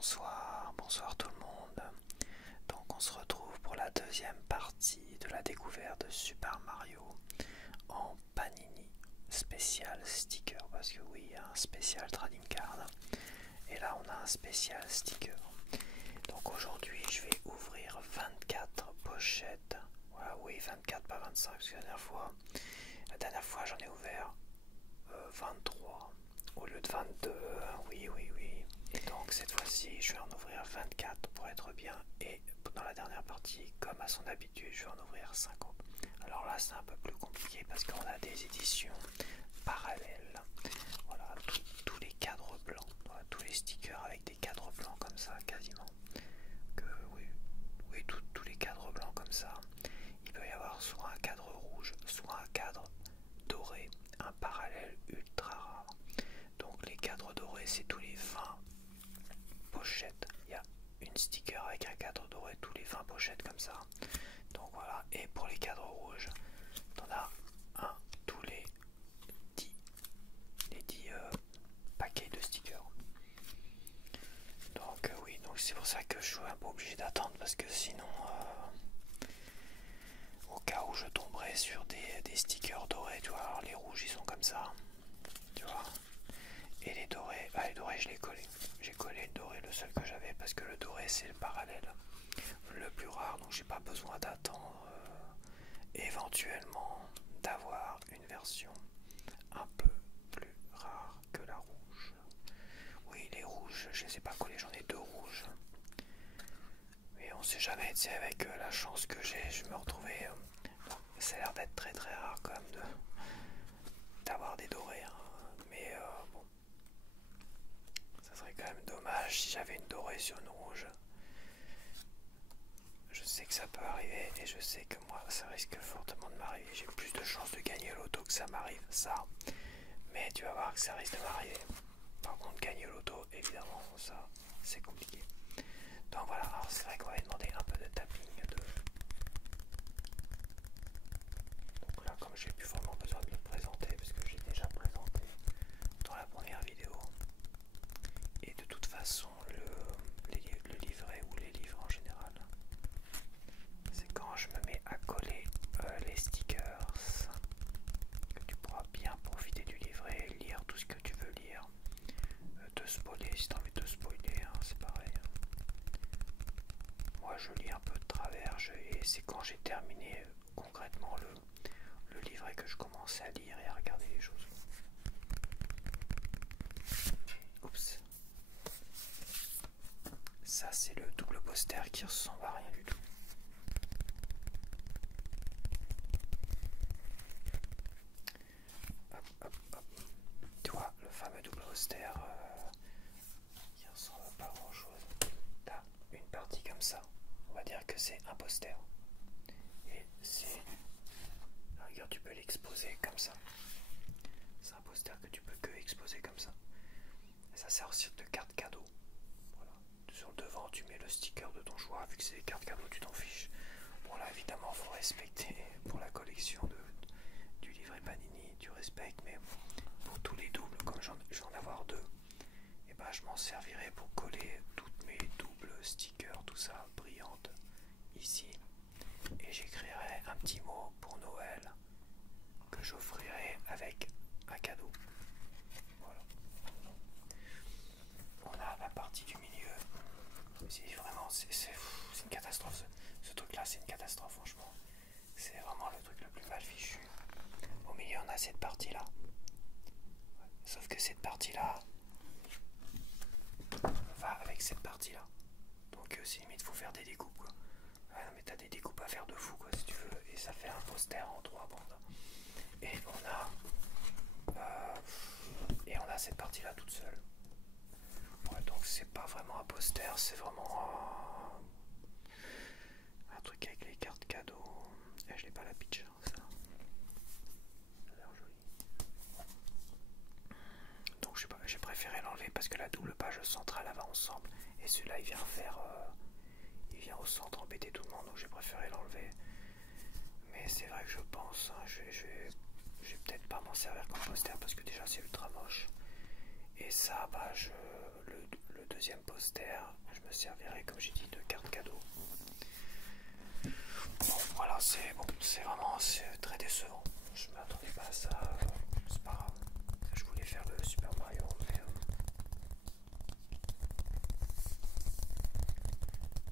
Bonsoir tout le monde. Donc on se retrouve pour la deuxième partie de la découverte de Super Mario en Panini spécial sticker, parce que oui, il y a un spécial trading card et là on a un spécial sticker. Donc aujourd'hui je vais ouvrir 24 pochettes. Voilà, oui, 24 pas 25, parce que la dernière fois j'en ai ouvert 23 au lieu de 22. Oui. Et donc cette fois-ci je vais en ouvrir 24 pour être bien, et dans la dernière partie, comme à son habitude, je vais en ouvrir 50. Alors là c'est un peu plus compliqué parce qu'on a des éditions parallèles. Voilà, tous les cadres blancs, voilà, tous les stickers avec des cadres blancs comme ça quasiment. Oui, tous les cadres blancs comme ça. Il peut y avoir soit un cadre rouge, soit un cadre doré, un parallèle ultra rare. Donc les cadres dorés, c'est tous les 20 pochettes. Il y a une sticker avec un cadre doré tous les 20 pochettes comme ça. Donc voilà. Et pour les cadres rouges, t'en as un tous les 10 paquets de stickers. Donc oui, donc c'est pour ça que je suis un peu obligé d'attendre, parce que sinon au cas où je tomberais sur des stickers dorés, tu vois, alors les rouges ils sont comme ça, tu vois, et les dorés, les dorés je les collé. J'ai collé le doré, le seul que j'avais, parce que le doré c'est le parallèle le plus rare, donc j'ai pas besoin d'attendre éventuellement d'avoir une version un peu plus rare que la rouge. Oui, les rouges, je les ai pas collés, j'en ai deux rouges. Mais on sait jamais, tu sais, avec la chance que j'ai, je me retrouvais. Ça a l'air d'être très très rare quand même d'avoir des dorés, hein. Mais bon, ça serait quand même dommage si j'avais une dorée sur une rouge. Je sais que ça peut arriver, et je sais que moi ça risque fortement de m'arriver. J'ai plus de chances de gagner l'auto que ça m'arrive, ça. Mais tu vas voir que ça risque de m'arriver. Par contre, gagner l'auto, évidemment, ça c'est compliqué. Donc voilà, alors c'est vrai qu'on va demander un peu de tapping. Donc là, comme j'ai plus vraiment besoin de me présenter, parce que j'ai déjà présenté dans la première vidéo, et de toute façon le livret ou les livres en général, c'est quand je me mets à coller les stickers que tu pourras bien profiter du livret, lire tout ce que tu veux lire, te spoiler si tu as envie de te spoiler, hein, c'est pareil. Moi je lis un peu de travers, et c'est quand j'ai terminé concrètement le livret que je commençais à lire et à regarder les choses. Oups. Ça c'est le double poster qui ressemble à rien du tout. Hop. Tu vois, le fameux double poster qui ressemble à pas grand chose. T'as une partie comme ça, on va dire que c'est un poster. Et c'est... Regarde, tu peux l'exposer comme ça. C'est un poster que tu peux que exposer comme ça. Et ça sert aussi de carte cadeau. Voilà. Sur le devant, tu mets le sticker de ton choix. Vu que c'est des cartes cadeaux, tu t'en fiches. Bon, là, évidemment, il faut respecter pour la collection du livret Panini. Tu respectes, mais pour tous les doubles, comme je vais en avoir deux, et ben, je m'en servirai pour coller toutes mes doubles stickers, tout ça, brillantes, ici. Et j'écrirai un petit mot pour Noël que j'offrirai avec un cadeau. Voilà. On a la partie du milieu. C'est vraiment, c'est une catastrophe. Ce truc-là, c'est une catastrophe, franchement. C'est vraiment le truc le plus mal fichu. Au milieu, on a cette partie-là. Sauf que cette partie-là va avec cette partie-là. Donc, c'est limite, faut faire des découpes, quoi. Ouais, non, mais t'as des découpes à faire de fou, quoi, si tu veux. Et ça fait un poster en 3 bandes. Et on a cette partie-là toute seule. Ouais, donc c'est pas vraiment un poster, c'est vraiment un truc avec les cartes cadeaux. Et je n'ai pas la pitch, ça. Ça a l'air joli. Donc j'ai préféré l'enlever parce que la double page centrale va ensemble. Et celui-là il vient il vient au centre embêter tout le monde, donc j'ai préféré l'enlever. Mais c'est vrai que je pense, hein, je vais peut-être pas m'en servir comme poster parce que déjà c'est ultra moche. Et ça, bah, le deuxième poster, je me servirai, comme j'ai dit, de carte cadeau. Bon, voilà, c'est bon, très décevant. Je m'attendais pas à ça. C'est pas grave. Je voulais faire le Super Mario, mais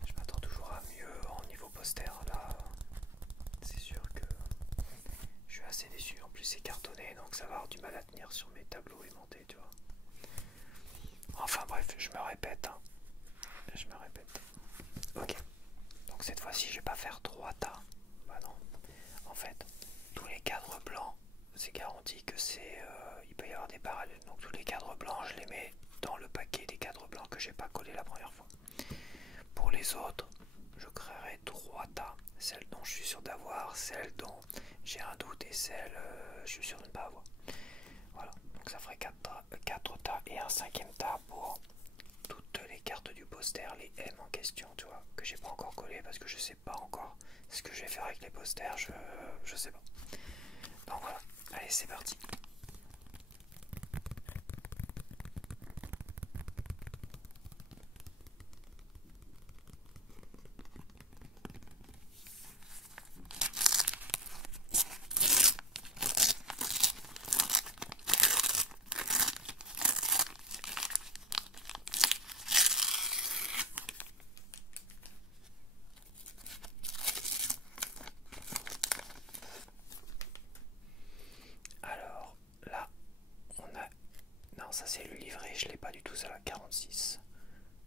je m'attends toujours à mieux en niveau poster. Là, c'est sûr que je suis assez déçu. En plus, c'est cartonné, donc ça va avoir du mal à tenir sur mes tableaux aimantés, tu vois. Enfin bref, je me répète. Hein. Je me répète. Ok. Donc cette fois-ci, je vais pas faire 3 tas. Bah non. En fait, tous les cadres blancs, c'est garanti que il peut y avoir des parallèles. Donc tous les cadres blancs, je les mets dans le paquet des cadres blancs que j'ai pas collé la première fois. Pour les autres, je créerai 3 tas. Celle dont je suis sûr d'avoir, celle dont j'ai un doute et celle je suis sûr de ne pas avoir. Voilà, donc ça ferait 4 tas et un 5e tas pour toutes les cartes du poster, les M en question, tu vois, que j'ai pas encore collé parce que je sais pas encore ce que je vais faire avec les posters, je sais pas. Donc voilà, allez c'est parti. Alors là, on a... Non, ça c'est le livret, je l'ai pas du tout, ça la 46.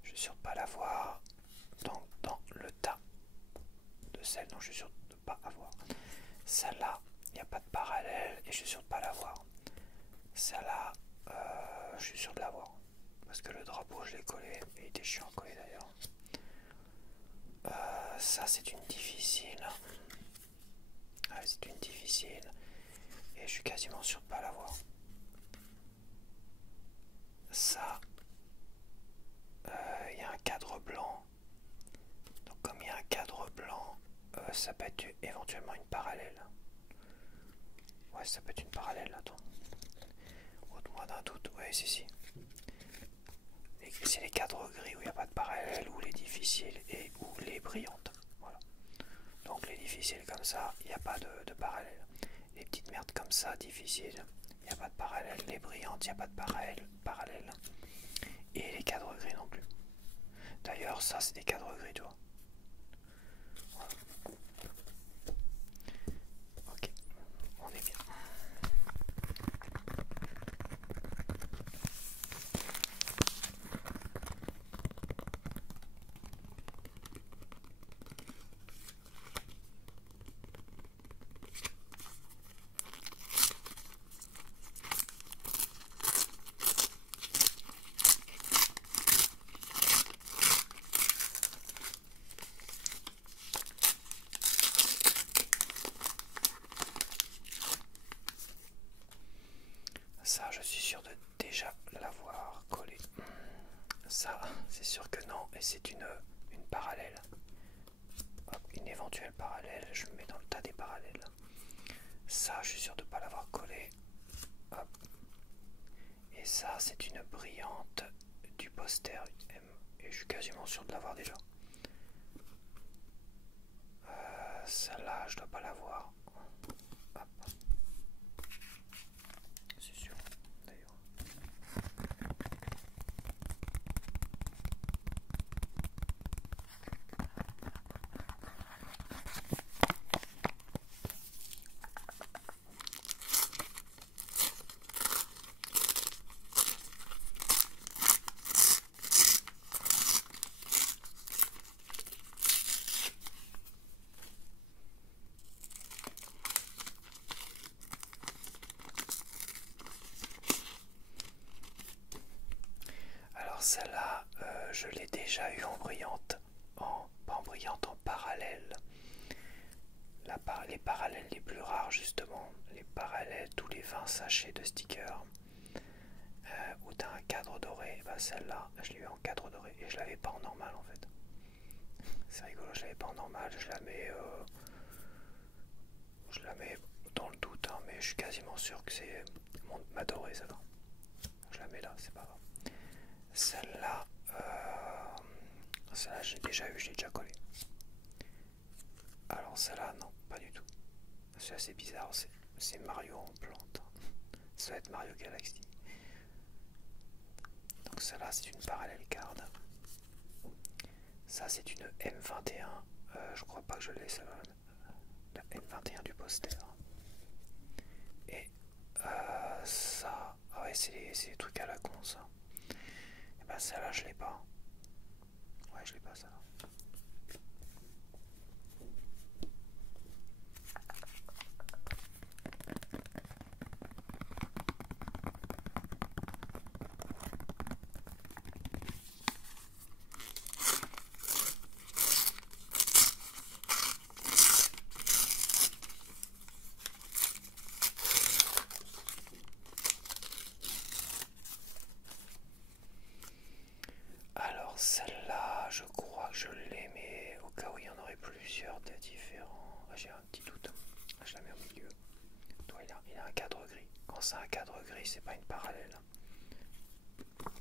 Je suis sûr de pas l'avoir. Donc dans le tas de celle dont je suis sûr de pas avoir. Celle-là, il n'y a pas de parallèle et je suis sûr de pas l'avoir. Celle-là, je suis sûr de l'avoir. Parce que le drapeau, je l'ai collé. Il était chiant à coller d'ailleurs. Ça, c'est une difficile. Ah, c'est une difficile. Et je suis quasiment sûr de pas l'avoir. Ça, il y a un cadre blanc. Donc comme il y a un cadre blanc, ça peut être éventuellement une parallèle. Ouais, ça peut être une parallèle, attends. Ôte-moi d'un doute, ouais, si. C'est les cadres gris où il n'y a pas de parallèle, ou les difficiles et ou les brillantes. Voilà. Donc les difficiles comme ça, il n'y a pas de parallèle. Les petites merdes comme ça, difficiles, il n'y a pas de parallèle. Les brillantes, il n'y a pas de parallèle. Et les cadres gris non plus. D'ailleurs, ça c'est des cadres gris, tu vois. Voilà. Ok, on est bien. Ça, je suis sûr de déjà l'avoir collé. Ça, c'est sûr que non, et c'est une parallèle. Hop, une éventuelle parallèle, je le mets dans le tas des parallèles. Ça, je suis sûr de ne pas l'avoir collé. Hop. Et ça, c'est une brillante du poster M. Et je suis quasiment sûr de l'avoir déjà. Celle-là, je dois pas l'avoir. Hop. C'est sûr, d'ailleurs. Alors celle-là, je l'ai déjà eu en brillante, pas en brillante, en parallèle. Les parallèles les plus rares justement, les parallèles tous les 20 sachets de stickers, où tu as un cadre doré, bah celle-là, je l'ai eu en cadre doré et je l'avais pas en normal en fait. C'est rigolo, je l'avais pas en normal, je la mets dans le doute, hein, mais je suis quasiment sûr que c'est ma dorée celle-là. Je la mets là, c'est pas grave. Celle-là, celle-là j'ai déjà eu, je l'ai déjà collé. Alors celle-là, non, pas du tout. C'est assez bizarre, c'est Mario en plante. Ça va être Mario Galaxy. Donc celle-là, c'est une parallèle card. Ça, c'est une M21. Je crois pas que je l'ai, celle-là. La M21 du poster. Et ça, ah ouais, c'est les trucs à la con, ça. Et ben celle-là, je l'ai pas. Ouais, je l'ai pas, celle-là. Alors celle-là, je crois que je l'ai, mais au cas où il y en aurait plusieurs de différents. Ah, j'ai un petit doute. Je la mets au milieu. Toi, il a un cadre gris. Quand c'est un cadre gris, c'est pas une parallèle.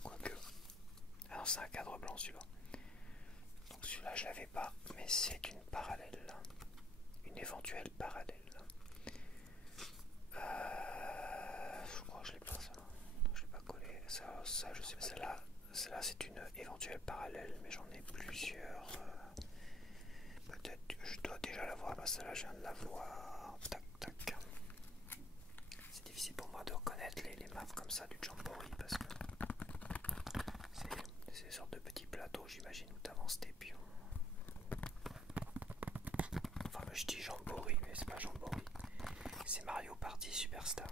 Quoique. Ah non, c'est un cadre blanc celui-là. Donc celui-là, je l'avais pas, mais c'est une parallèle. Une éventuelle parallèle. Je crois que je l'ai pas, ça. Je l'ai pas collé. Ça je sais pas. Celle-là, c'est une éventuelle parallèle, mais j'en ai plusieurs. Peut-être que je dois déjà la voir. Bah, celle-là, je viens de la voir. Tac, tac. C'est difficile pour moi de reconnaître les maps comme ça du Jamboree parce que c'est des sortes de petits plateaux, j'imagine, où tu avances tes pions. Enfin, je dis Jamboree, mais c'est pas Jamboree. C'est Mario Party Superstar.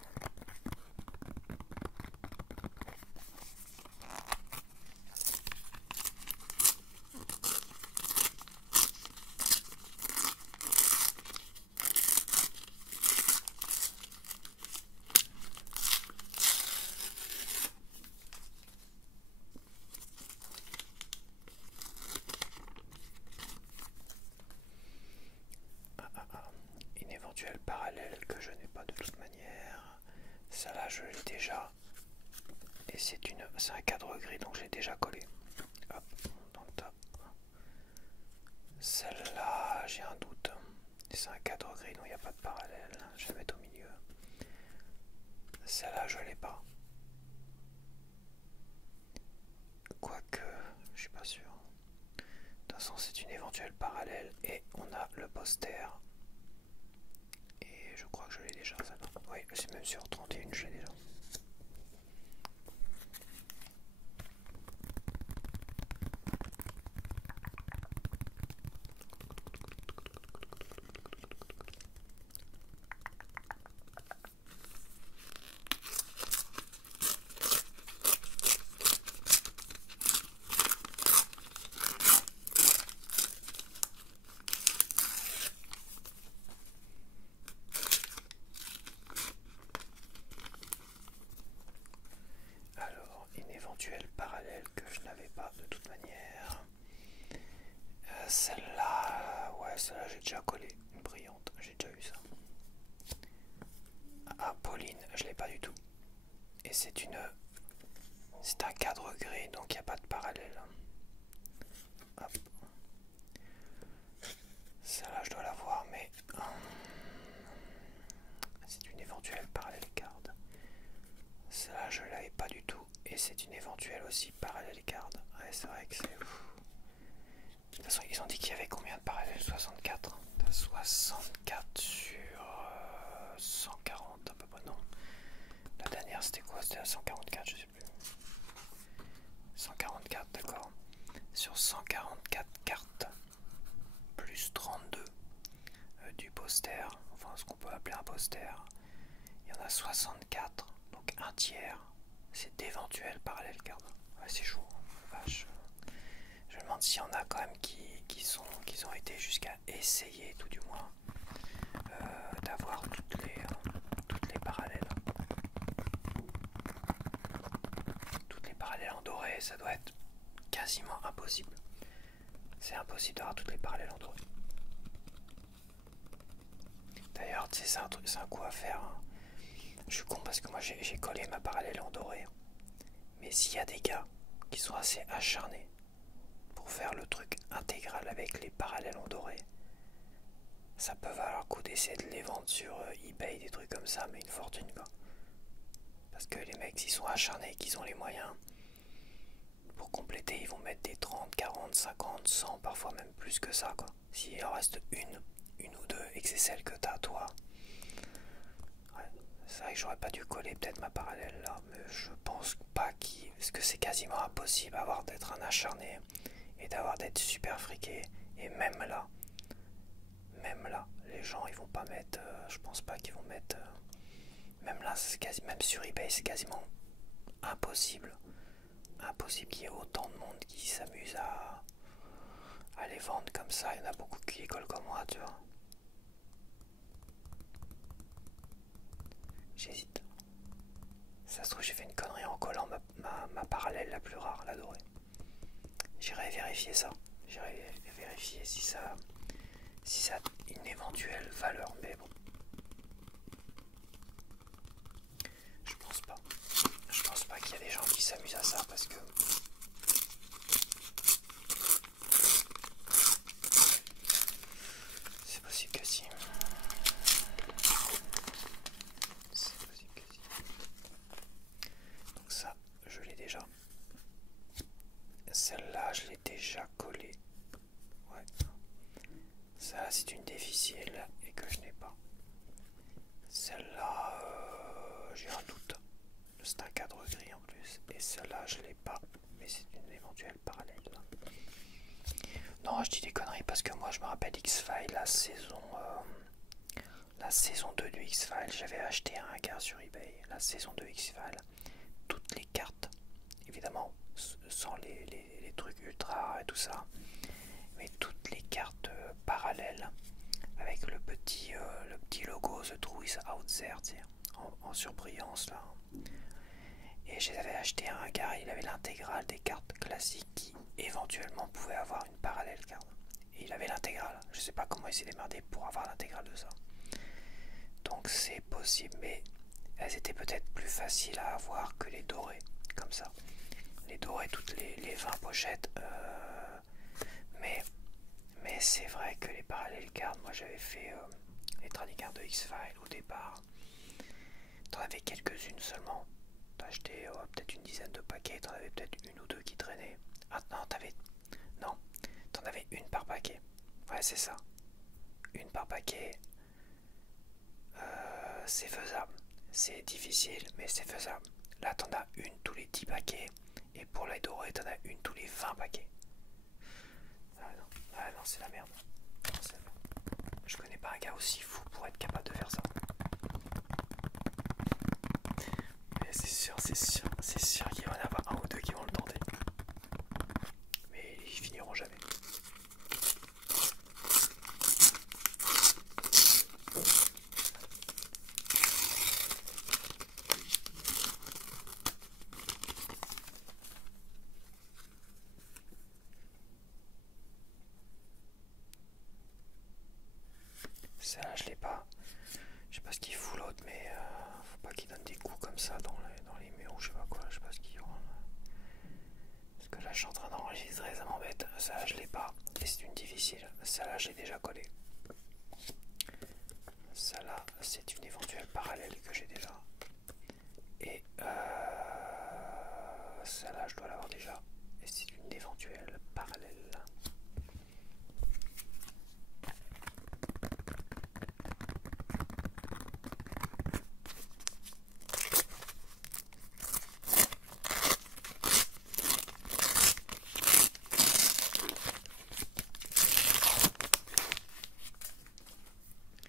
Une éventuelle parallèle que je n'ai pas de toute manière. Celle-là, je l'ai déjà. Et c'est un cadre gris, donc je l'ai déjà collé. Hop, dans le tas. Celle-là, j'ai un doute. C'est un cadre gris, donc il n'y a pas de parallèle. Je vais la mettre au milieu. Celle-là, je l'ai pas. Quoique, je suis pas sûr. De toute façon, c'est une éventuelle parallèle. Et on a le poster. Et je crois que je l'ai déjà, ça. Oui, c'est même sur 31, je l'ai déjà. Parallèle que je n'avais pas de toute manière. Celle-là, ouais, celle-là j'ai déjà collé, une brillante, j'ai déjà eu ça. Ah, Pauline, je l'ai pas du tout. Et c'est un cadre gris, donc il n'y a pas de parallèle. Hop. Celle-là, je dois la voir, mais c'est une éventuelle parallèle card. Celle-là, je l'avais pas du tout. Et c'est une éventuelle aussi parallèle card. Ouais, c'est vrai que c'est... De toute façon, ils ont dit qu'il y avait combien de parallèles? 64. 64 sur 140 à peu près, non. La dernière, c'était quoi? C'était à 144, je sais plus. 144, d'accord. Sur 144 cartes, plus 32 du poster, enfin ce qu'on peut appeler un poster, il y en a 64, donc un tiers, c'est d'éventuels parallèles cards. Ouais, c'est chaud, vache. Je me demande s'il y en a quand même qui ont été jusqu'à essayer, tout du moins, d'avoir toutes les parallèles. Toutes les parallèles en doré, ça doit être quasiment impossible. C'est impossible d'avoir toutes les parallèles en doré. D'ailleurs, tu sais, c'est un coup à faire. Hein. Je suis con parce que moi j'ai collé ma parallèle en doré. Mais s'il y a des gars qui sont assez acharnés pour faire le truc intégral avec les parallèles en doré, ça peut valoir le coup d'essayer de les vendre sur eBay, des trucs comme ça, mais une fortune quoi. Parce que les mecs, s'ils sont acharnés, qu'ils ont les moyens, pour compléter, ils vont mettre des 30, 40, 50, 100, parfois même plus que ça quoi. S'il en reste une ou deux, et que c'est celle que t'as toi, ouais, c'est vrai que j'aurais pas dû coller peut-être ma parallèle là, mais je pense pas parce que c'est quasiment impossible d'être un acharné et d'être super friqué, et même là, les gens ils vont pas mettre, je pense pas qu'ils vont mettre, même là, même sur eBay c'est quasiment impossible qu'il y ait autant de monde qui s'amuse à les vendre comme ça. Il y en a beaucoup qui collent comme moi, tu vois. J'hésite. Ça se trouve, j'ai fait une connerie en collant ma parallèle la plus rare, la dorée. J'irai vérifier ça. J'irai vérifier si ça a une éventuelle valeur, mais bon. Je pense pas. Je pense pas qu'il y a des gens qui s'amusent à ça parce que c'est possible que si. C'est possible que si. Donc ça, je l'ai déjà. Celle-là, je l'ai déjà collée. Ouais. Ça, c'est une difficile et que je n'ai pas. Celle-là, j'ai un doute. C'est un cadre gris en plus. Et celle-là, je l'ai pas. Mais c'est une éventuelle parallèle. Non, je dis des conneries parce que moi, je me rappelle X-Files, la saison 2 du X-Files. J'avais acheté un gars sur eBay. La saison 2 X-Files. Toutes les cartes. Évidemment, sans les trucs ultra et tout ça. Mais toutes les cartes parallèles. Avec le petit logo The Truth is Out There, en surbrillance là. Et je les avais acheté à un gars, il avait l'intégrale des cartes classiques qui éventuellement pouvaient avoir une parallèle carte. Et il avait l'intégrale. Je sais pas comment il s'est démerdé pour avoir l'intégrale de ça. Donc c'est possible, mais elles étaient peut-être plus faciles à avoir que les dorées, comme ça. Les dorées, toutes les 20 pochettes. Mais c'est vrai que les parallèles cartes, moi j'avais fait les trading cards de X-Files au départ. T'en avais quelques-unes seulement. T'as acheté peut-être une dizaine de paquets, t'en avais peut-être une ou deux qui traînaient. Ah non, t'en avais une par paquet. Ouais, c'est ça. Une par paquet. C'est faisable. C'est difficile, mais c'est faisable. Là, t'en as une tous les 10 paquets. Et pour les dorés, t'en as une tous les 20 paquets. Ah non, c'est la merde. Non, c'est la merde. Je connais pas un gars aussi fou pour être capable de faire ça. Mais c'est sûr qu'il va y en avoir un ou deux qui vont le tenter. Mais ils finiront jamais. Ça, je l'ai pas. Je sais pas ce qu'il fout l'autre, mais faut pas qu'il donne des coups comme ça dans les murs ou je sais pas quoi. Je sais pas ce qu'il rend. Parce que là, je suis en train d'enregistrer, ça m'embête. Ça, je l'ai pas. Et c'est une difficile. Ça, là, je l'ai déjà collé. Ça, là, c'est une éventuelle parallèle que j'ai déjà. Et ça, là, je dois l'avoir déjà. Et c'est une éventuelle parallèle.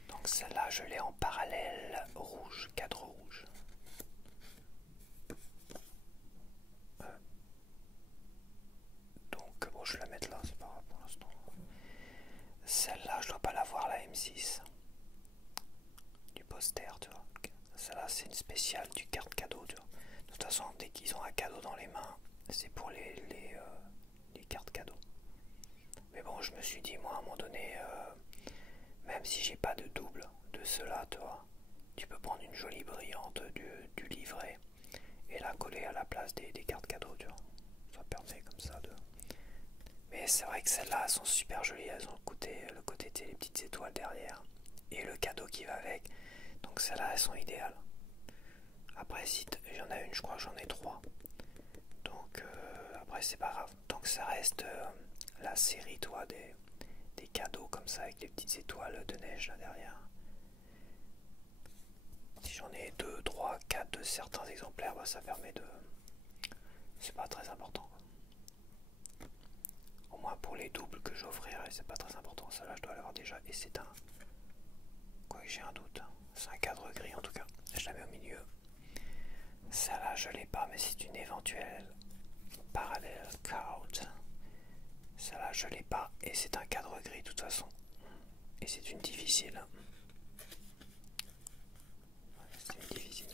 Donc celle-là, je l'ai en parallèle rouge, cadre rouge. Donc bon, je vais la mettre là, c'est pas grave pour l'instant. Celle-là, je dois pas l'avoir, la M6. Du poster, tu vois. Celle-là, c'est une spéciale du carte cadeau, tu vois. De toute façon, dès qu'ils ont un cadeau dans les mains, c'est pour les cartes cadeaux. Mais bon, je me suis dit, moi, à un moment donné, même si j'ai pas de double de cela, tu vois, tu peux prendre une jolie brillante du livret et la coller à la place place des cartes cadeaux, tu vois. Ça permet comme ça de... Mais c'est vrai que celles-là sont super jolies, elles ont le côté les petites étoiles derrière et le cadeau qui va avec. Donc celles-là, elles sont idéales. Après, si j'en ai une, je crois que j'en ai trois. Donc après, c'est pas grave. Donc ça reste la série, toi, des cadeaux comme ça avec les petites étoiles de neige là derrière. Si j'en ai 2, 3, 4 de certains exemplaires, bah, ça permet de... C'est pas très important. Au moins pour les doubles que j'offrirai, c'est pas très important. Ça là, je dois l'avoir déjà. Et c'est un... Quoi que j'ai un doute. C'est un cadre gris en tout cas. Je la mets au milieu. Celle-là, je l'ai pas, mais c'est une éventuelle parallèle card. Celle-là, je l'ai pas. Et c'est un cadre gris de toute façon. Et c'est une difficile. C'est une difficile.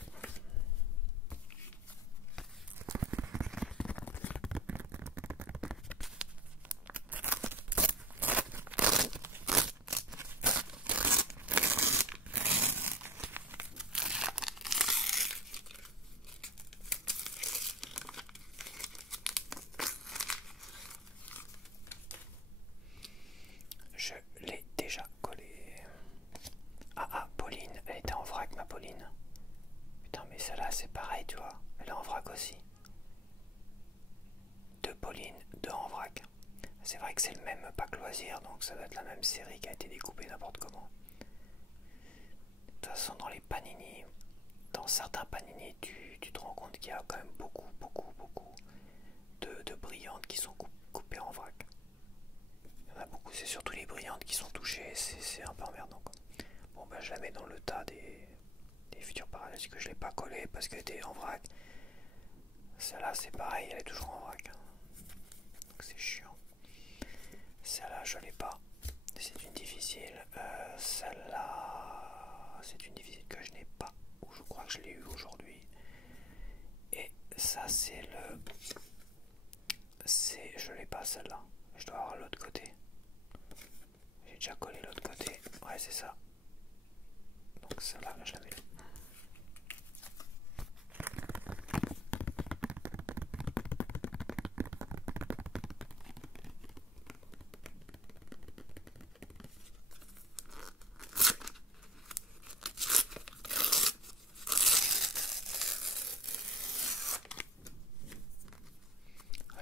Je l'ai déjà collé. Ah, Pauline, elle était en vrac, ma Pauline. Putain, mais celle-là, c'est pareil, tu vois. Elle est en vrac aussi. Deux Pauline, deux en vrac. C'est vrai que c'est le même pack loisir, donc ça doit être la même série qui a été découpée n'importe comment. De toute façon, dans les panini, dans certains panini, tu te rends compte qu'il y a quand même beaucoup de brillantes qui sont coupées en vrac. Il y en a beaucoup, c'est surtout les brillantes qui sont touchées, c'est un peu emmerdant quoi. Bon bah je la mets dans le tas des futurs parallèles que je l'ai pas collé parce qu'elle était en vrac. Celle-là c'est pareil, elle est toujours en vrac. Donc c'est chiant. Celle-là je l'ai pas. C'est une difficile. Celle-là c'est une difficile que je n'ai pas. Ou je crois que je l'ai eu aujourd'hui. Et ça c'est le... Je l'ai pas celle-là. Je dois avoir l'autre côté. J'ai déjà collé l'autre côté. Ouais c'est ça. Donc celle-là je la mets là.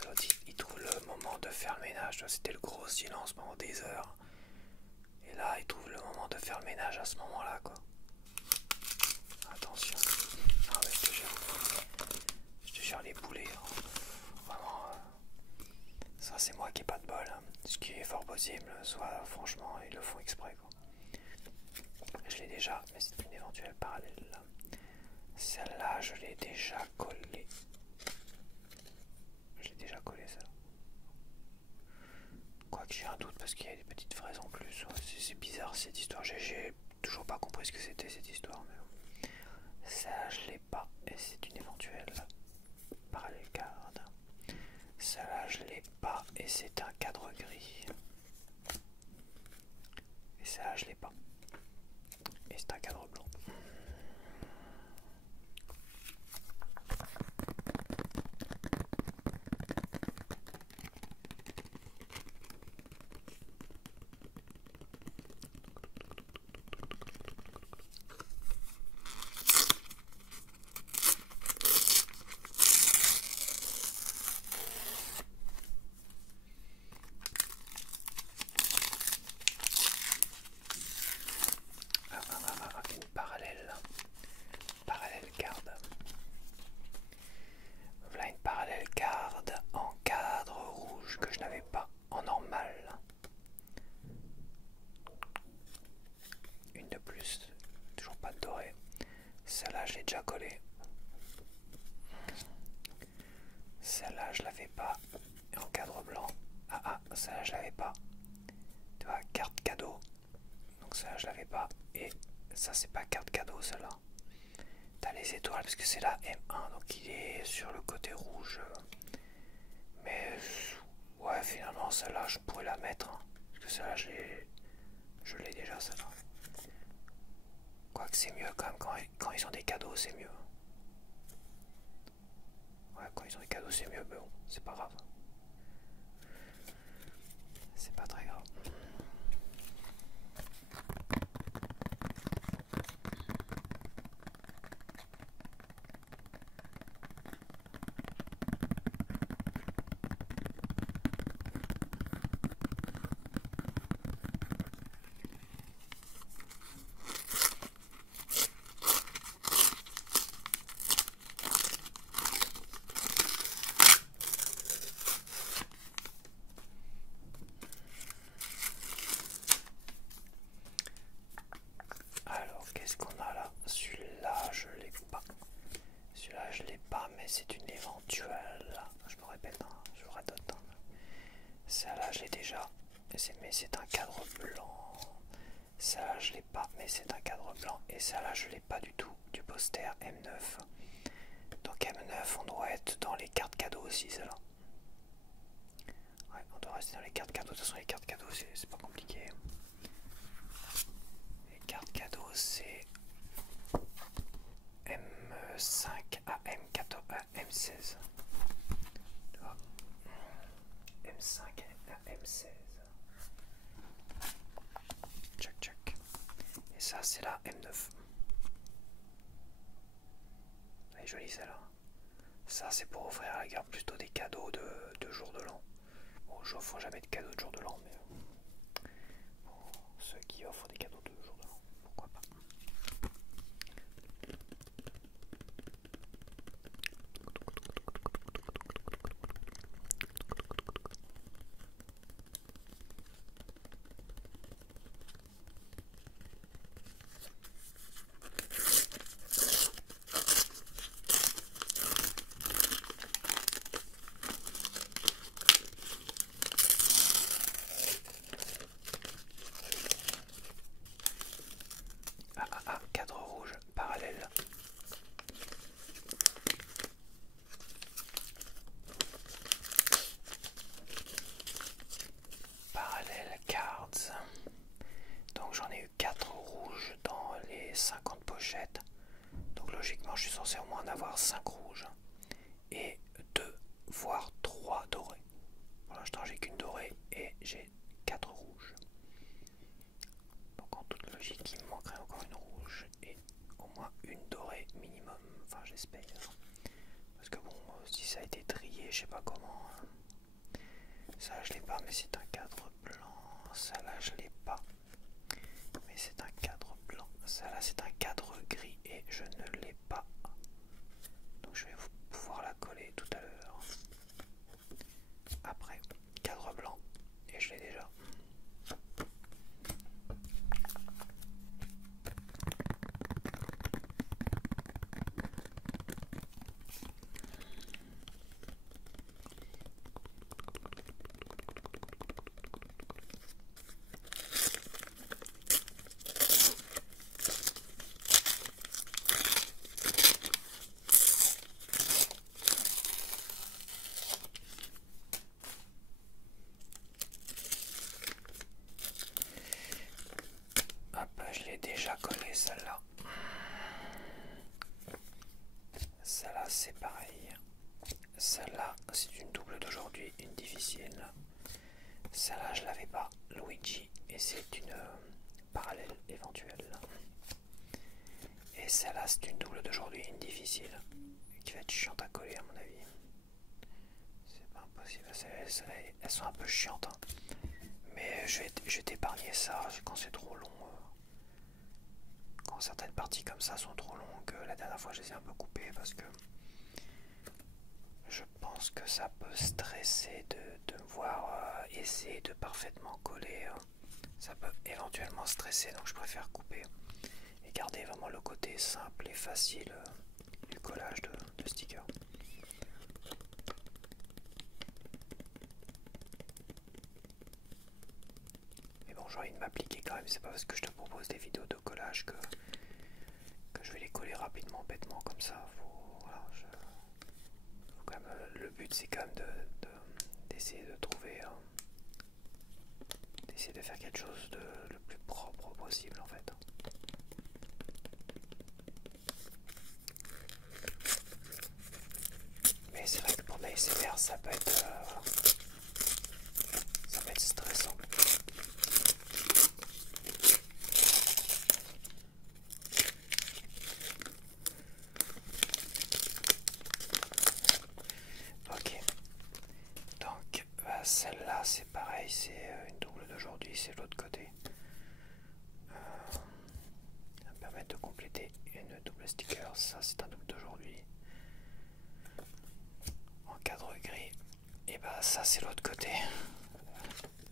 L'autre il trouve le moment de faire le ménage. C'était le gros silence pendant des heures. Et là il trouve le moment de faire le ménage à ce moment-là quoi. Attention. Ah ouais je te jure les boulets. Hein. Vraiment. Ça c'est moi qui ai pas de bol. Hein. Ce qui est fort possible. Soit franchement ils le font exprès quoi. Je l'ai déjà, mais c'est une éventuelle parallèle. Celle-là, je l'ai déjà collée. Je l'ai déjà collée, celle-là. Quoique j'ai un doute parce qu'il y a des petites fraises en plus. Ouais, c'est bizarre cette histoire. J'ai toujours pas compris ce que c'était cette histoire. Mais... Ça, je l'ai pas. Et c'est une éventuelle parallèle card. Celle-là, je l'ai pas. Et c'est un cadre gris. Et ça, je l'ai pas. Et c'est un cadre blanc. Une parallèle card. Voilà une parallèle card en cadre rouge que je n'avais pas en normal. Une de plus, toujours pas de doré. Celle-là je l'ai déjà collée. Celle-là je l'avais pas. Et en cadre blanc. Ah, celle-là je l'avais pas. Tu vois, carte cadeau. Donc celle-là je l'avais pas. Et ça c'est pas carte cadeau celle-là. T'as les étoiles parce que c'est la M1 donc il est sur le côté rouge. Mais ouais finalement celle-là je pourrais la mettre. Hein, parce que celle-là je l'ai déjà celle-là. Quoique c'est mieux quand même quand ils ont des cadeaux c'est mieux. Ouais cuisson des cadeaux c'est mieux, mais bon, c'est pas grave. C'est pas très grave. Alors, qu'est-ce qu'on a là? Celui-là, je l'ai pas. Celui-là, je l'ai pas, mais c'est une éventuelle. Je me répète, hein, je radote. Hein. Celle-là, je l'ai déjà, mais c'est un cadre blanc. Celle-là, je l'ai pas, mais c'est un cadre blanc. Et celle-là, je l'ai pas du tout, du poster M9. Donc M9, on doit être dans les cartes cadeaux aussi, celle-là. Ouais, on doit rester dans les cartes cadeaux. De toute façon, les cartes cadeaux, c'est pas compliqué. Les cartes cadeaux, c'est M5 à M14 à M16. Tu vois, M5 à M16. Tchac tchac. Et ça, c'est la M9. Elle est jolie celle-là. Ça, c'est pour offrir à la gare plutôt des cadeaux de jour de l'an. Bon, j'offre jamais de cadeaux de jour de l'an, mais pour ceux qui offrent des cadeaux de jour de l'an, pourquoi pas. Cadre rouge parallèle. Parallèle cards. Donc j'en ai eu 4 rouges dans les 50 pochettes. Donc logiquement je suis censé au moins en avoir 5 rouges. Et 2 voire 3 dorés. Pour l'instant j'ai qu'une dorée et j'ai 4 rouges. Donc en toute logique il me manquerait encore une rouge et au moins une dorée minimum. Enfin j'espère. Parce que bon, si ça a été trié, je sais pas comment. Ça je l'ai pas, mais c'est un cadre blanc. Ça là je l'ai pas, mais c'est un cadre blanc. Ça là c'est un cadre gris et je ne l'ai pas. Donc je vais pouvoir la coller tout à l'heure. Après, cadre blanc et je l'ai déjà. Je l'ai déjà collé celle-là. Celle-là c'est pareil. Celle-là c'est une double d'aujourd'hui, une difficile. Celle-là je l'avais pas, Luigi, et c'est une parallèle éventuelle. Et celle-là c'est une double d'aujourd'hui, une difficile, qui va être chiante à coller à mon avis. C'est pas impossible, elles sont un peu chiantes. Hein. Mais je vais t'épargner ça quand c'est trop long. Quand certaines parties comme ça sont trop longues, la dernière fois je les ai un peu coupées parce que je pense que ça peut stresser de me voir essayer de parfaitement coller. Ça peut éventuellement stresser, donc je préfère couper et garder vraiment le côté simple et facile du collage de stickers. Mais bon, j'ai envie de m'appliquer quand même, c'est pas parce que je te propose des vidéos de collage que je vais les coller rapidement, bêtement comme ça. Voilà, quand même, le but c'est quand même d'essayer de trouver, d'essayer de faire quelque chose de le plus propre possible en fait. Mais c'est vrai que ça peut être, ça peut être stressant. Ok, donc celle-là c'est pareil, c'est une double d'aujourd'hui, c'est l'autre côté. Ça va me permettre de compléter une double sticker, ça c'est un double d'aujourd'hui. En cadre gris, et bah ça c'est l'autre côté.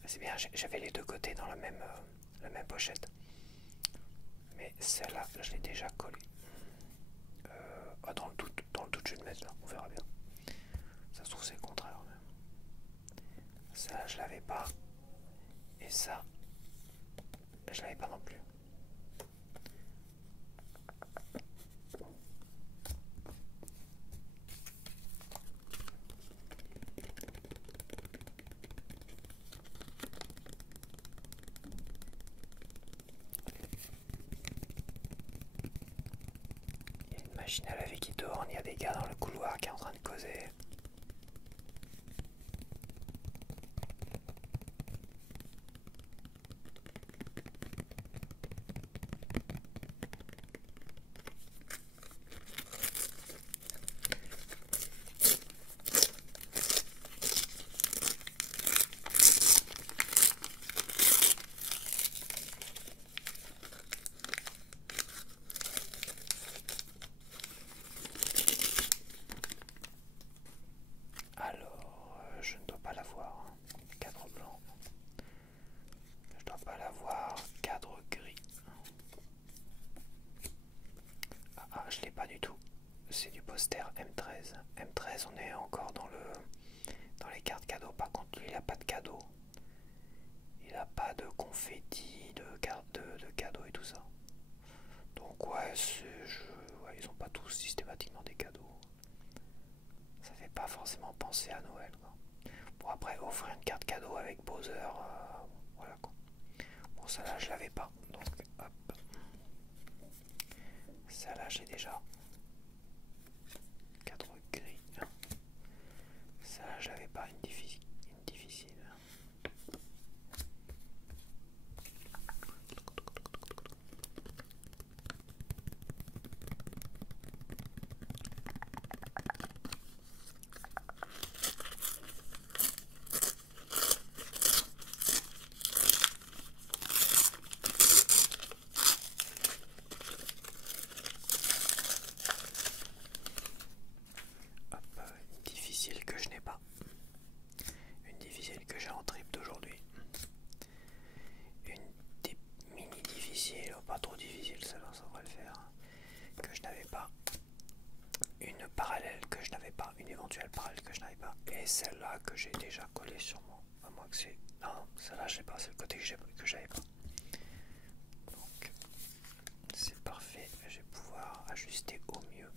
C'est bien, j'avais les deux côtés dans la même pochette. Mais celle-là, je l'ai déjà collée. Dans le doute, je vais le mettre là, on verra bien. Ça se trouve c'est le contraire même. Ça je l'avais pas. Et ça, je l'avais pas non plus. Il y a une machine à laver qui tourne, il y a des gars dans le couloir qui sont en train de causer. Alors, je ne dois pas l'avoir. Cadre blanc. Je dois pas l'avoir. Cadre gris. Ah, je l'ai pas du tout. C'est du poster M13. M13, on est encore dans les cartes cadeaux. Par contre, lui, il n'a pas de cadeau. Il n'a pas de confetti, de cartes de cadeaux et tout ça. Donc ouais, ils ont pas tous systématiquement des cadeaux. Ça fait pas forcément penser à Noël, quoi. Bon, après, offrir une carte cadeau avec Bowser, voilà quoi. Bon, ça là, je l'avais pas. Donc, hop. Ça là, j'ai déjà. Cadre gris. Ça là, je l'avais pas. Une difficile. Une difficile que je n'ai pas. Une difficile que j'ai en trip d'aujourd'hui. Une mini difficile, pas trop difficile, celle-là ça devrait le faire. Que je n'avais pas. Une parallèle que je n'avais pas. Une éventuelle parallèle que je n'avais pas. Et celle-là que j'ai déjà collée sur moi. À moins que c'est. Non, celle-là je l'ai pas, c'est le côté que j'avais pas. Donc c'est parfait, je vais pouvoir ajuster au mieux.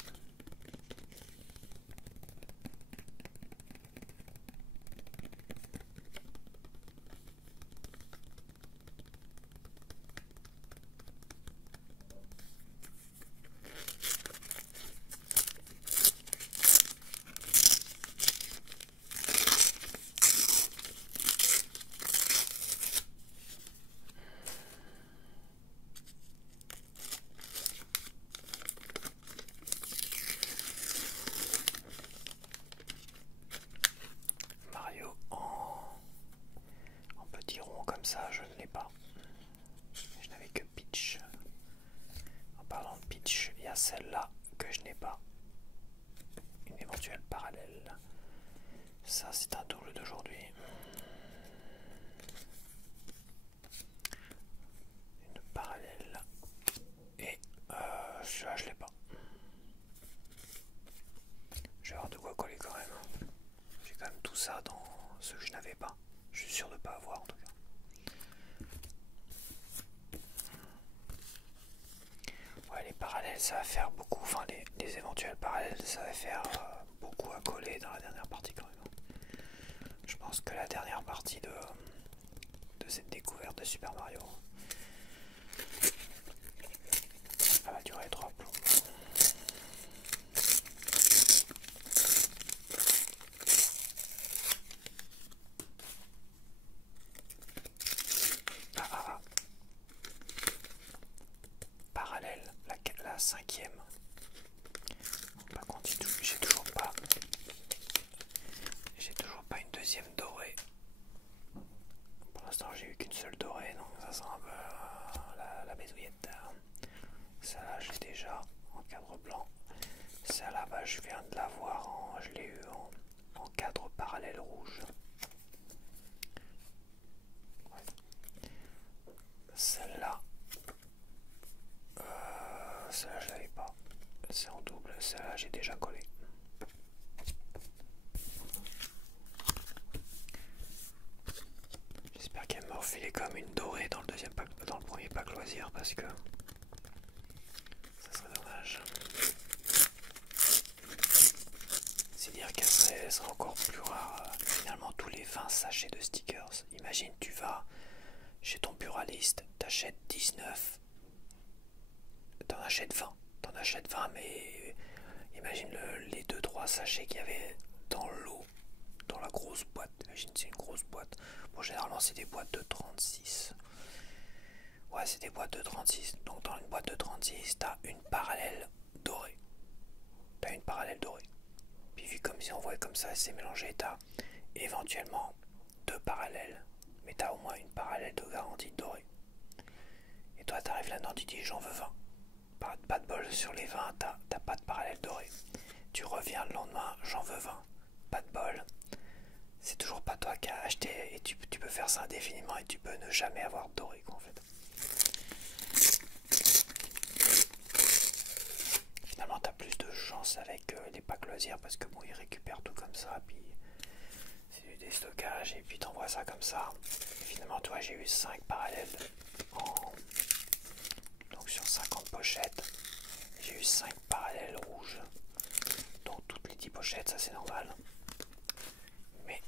Mario en petit rond comme ça, je ne l'ai pas. Je n'avais que Peach. En parlant de Peach, il y a celle-là que je n'ai pas. Une éventuelle parallèle. Ça, c'est un double d'aujourd'hui. Une parallèle. Et celui-là, je l'ai pas. Je vais avoir de quoi coller quand même. J'ai quand même tout ça dans ceux que je n'avais pas. Je suis sûr de ne pas avoir en tout cas. Ouais, les parallèles, ça va faire beaucoup. Enfin, les éventuels parallèles, ça va faire beaucoup à coller dans la dernière partie quand même. Je pense que la dernière partie de cette découverte de Super Mario, elle va durer 3 plombs. deuxième dorée. Pour l'instant j'ai eu qu'une seule dorée, donc ça sent un peu la bézouillette. Celle-là je l'ai déjà en cadre blanc. Celle-là bah, je viens de la voir, je l'ai eu en cadre parallèle rouge. Ouais. Celle-là, celle-là je l'avais pas. C'est en double, celle-là j'ai déjà collé. J'espère qu'elle m'a refilé comme une dorée dans le premier pack loisir parce que ça serait dommage. C'est dire qu'elle serait encore plus rare. Finalement tous les 20 sachets de stickers. Imagine tu vas chez ton buraliste, t'achètes 19, t'en achètes 20. T'en achètes 20 mais imagine les 2-3 sachets qu'il y avait dans l'eau. Dans la grosse boîte, imagine c'est une grosse boîte. Bon généralement c'est des boîtes de 36. Ouais c'est des boîtes de 36. Donc dans une boîte de 36 t'as une parallèle dorée. T'as une parallèle dorée. Puis vu comme si on voit comme ça c'est mélangé, t'as éventuellement 2 parallèles. Mais t'as au moins une parallèle de garantie dorée. Et toi t'arrives là-dedans tu dis j'en veux 20. Pas de bol sur les 20, t'as pas de parallèle dorée. Tu reviens le lendemain, j'en veux 20. Pas de bol. C'est toujours pas toi qui as acheté et tu peux faire ça indéfiniment et tu peux ne jamais avoir de doré quoi, en fait. Finalement t'as plus de chance avec les packs loisirs parce que bon ils récupèrent tout comme ça puis c'est du déstockage et puis t'envoies ça comme ça. Et finalement toi j'ai eu 5 parallèles donc sur 50 pochettes j'ai eu 5 parallèles rouges. Donc toutes les 10 pochettes ça c'est normal. Mais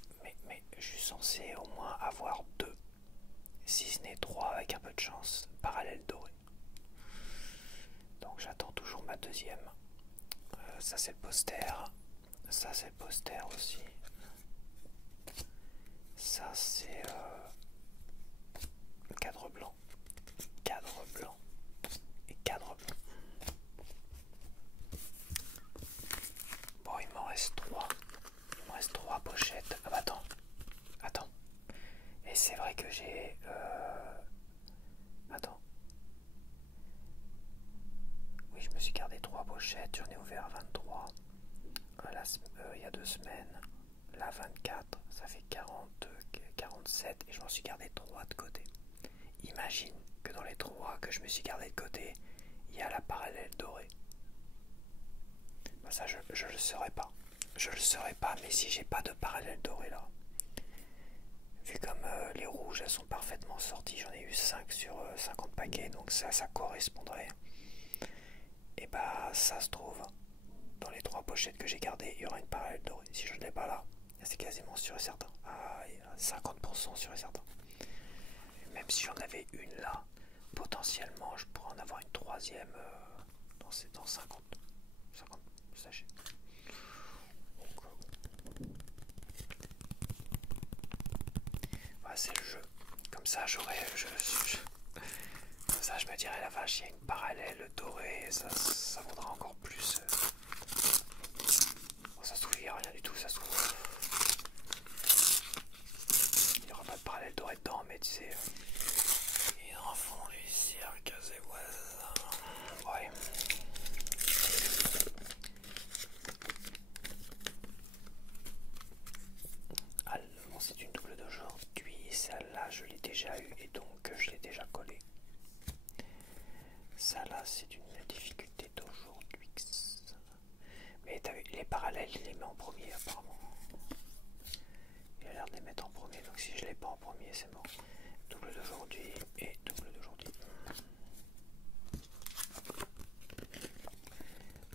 je suis censé au moins avoir 2, si ce n'est 3 avec un peu de chance, parallèle doré. Donc j'attends toujours ma deuxième. Ça c'est le poster. Ça c'est le poster aussi. Ça c'est le cadre blanc. Cadre blanc. Et cadre blanc. Bon il m'en reste 3. Il me reste 3 pochettes. Ah bah attends. Attends. Et c'est vrai que j'ai... Attends. Oui, je me suis gardé 3 pochettes. J'en ai ouvert 23. Il y a 2 semaines. Là, 24. Ça fait 40, 47. Et je m'en suis gardé 3 de côté. Imagine que dans les 3 que je me suis gardé de côté, il y a la parallèle dorée. Bah ça, je le saurais pas. Je le saurais pas, mais si j'ai pas de parallèle doré là, vu comme les rouges elles sont parfaitement sorties, j'en ai eu 5 sur 50 paquets, donc ça correspondrait. Et bah ça se trouve, dans les 3 pochettes que j'ai gardées, il y aura une parallèle dorée. Si je ne l'ai pas là, c'est quasiment sûr et certain. Ah, 50% sûr et certain. Et même si j'en avais une là, potentiellement je pourrais en avoir une troisième dans 50 sachets. C'est le jeu. Comme ça, comme ça, je me dirais la vache, il y a une parallèle dorée, ça vaudra encore plus. Bon, ça se trouve, il n'y a rien du tout, ça se trouve. Il n'y aura pas de parallèle doré dedans, mais tu sais. Ils en font du cirque, c'est voisins. Ouais. Alors, c'est une double d'aujourd'hui. Celle-là, je l'ai déjà eu et donc je l'ai déjà collée. Ça là c'est une difficulté d'aujourd'hui. Mais t'as vu, les parallèles il les met en premier apparemment. Il a l'air de les mettre en premier, donc si je l'ai pas en premier c'est bon. Double d'aujourd'hui et double d'aujourd'hui.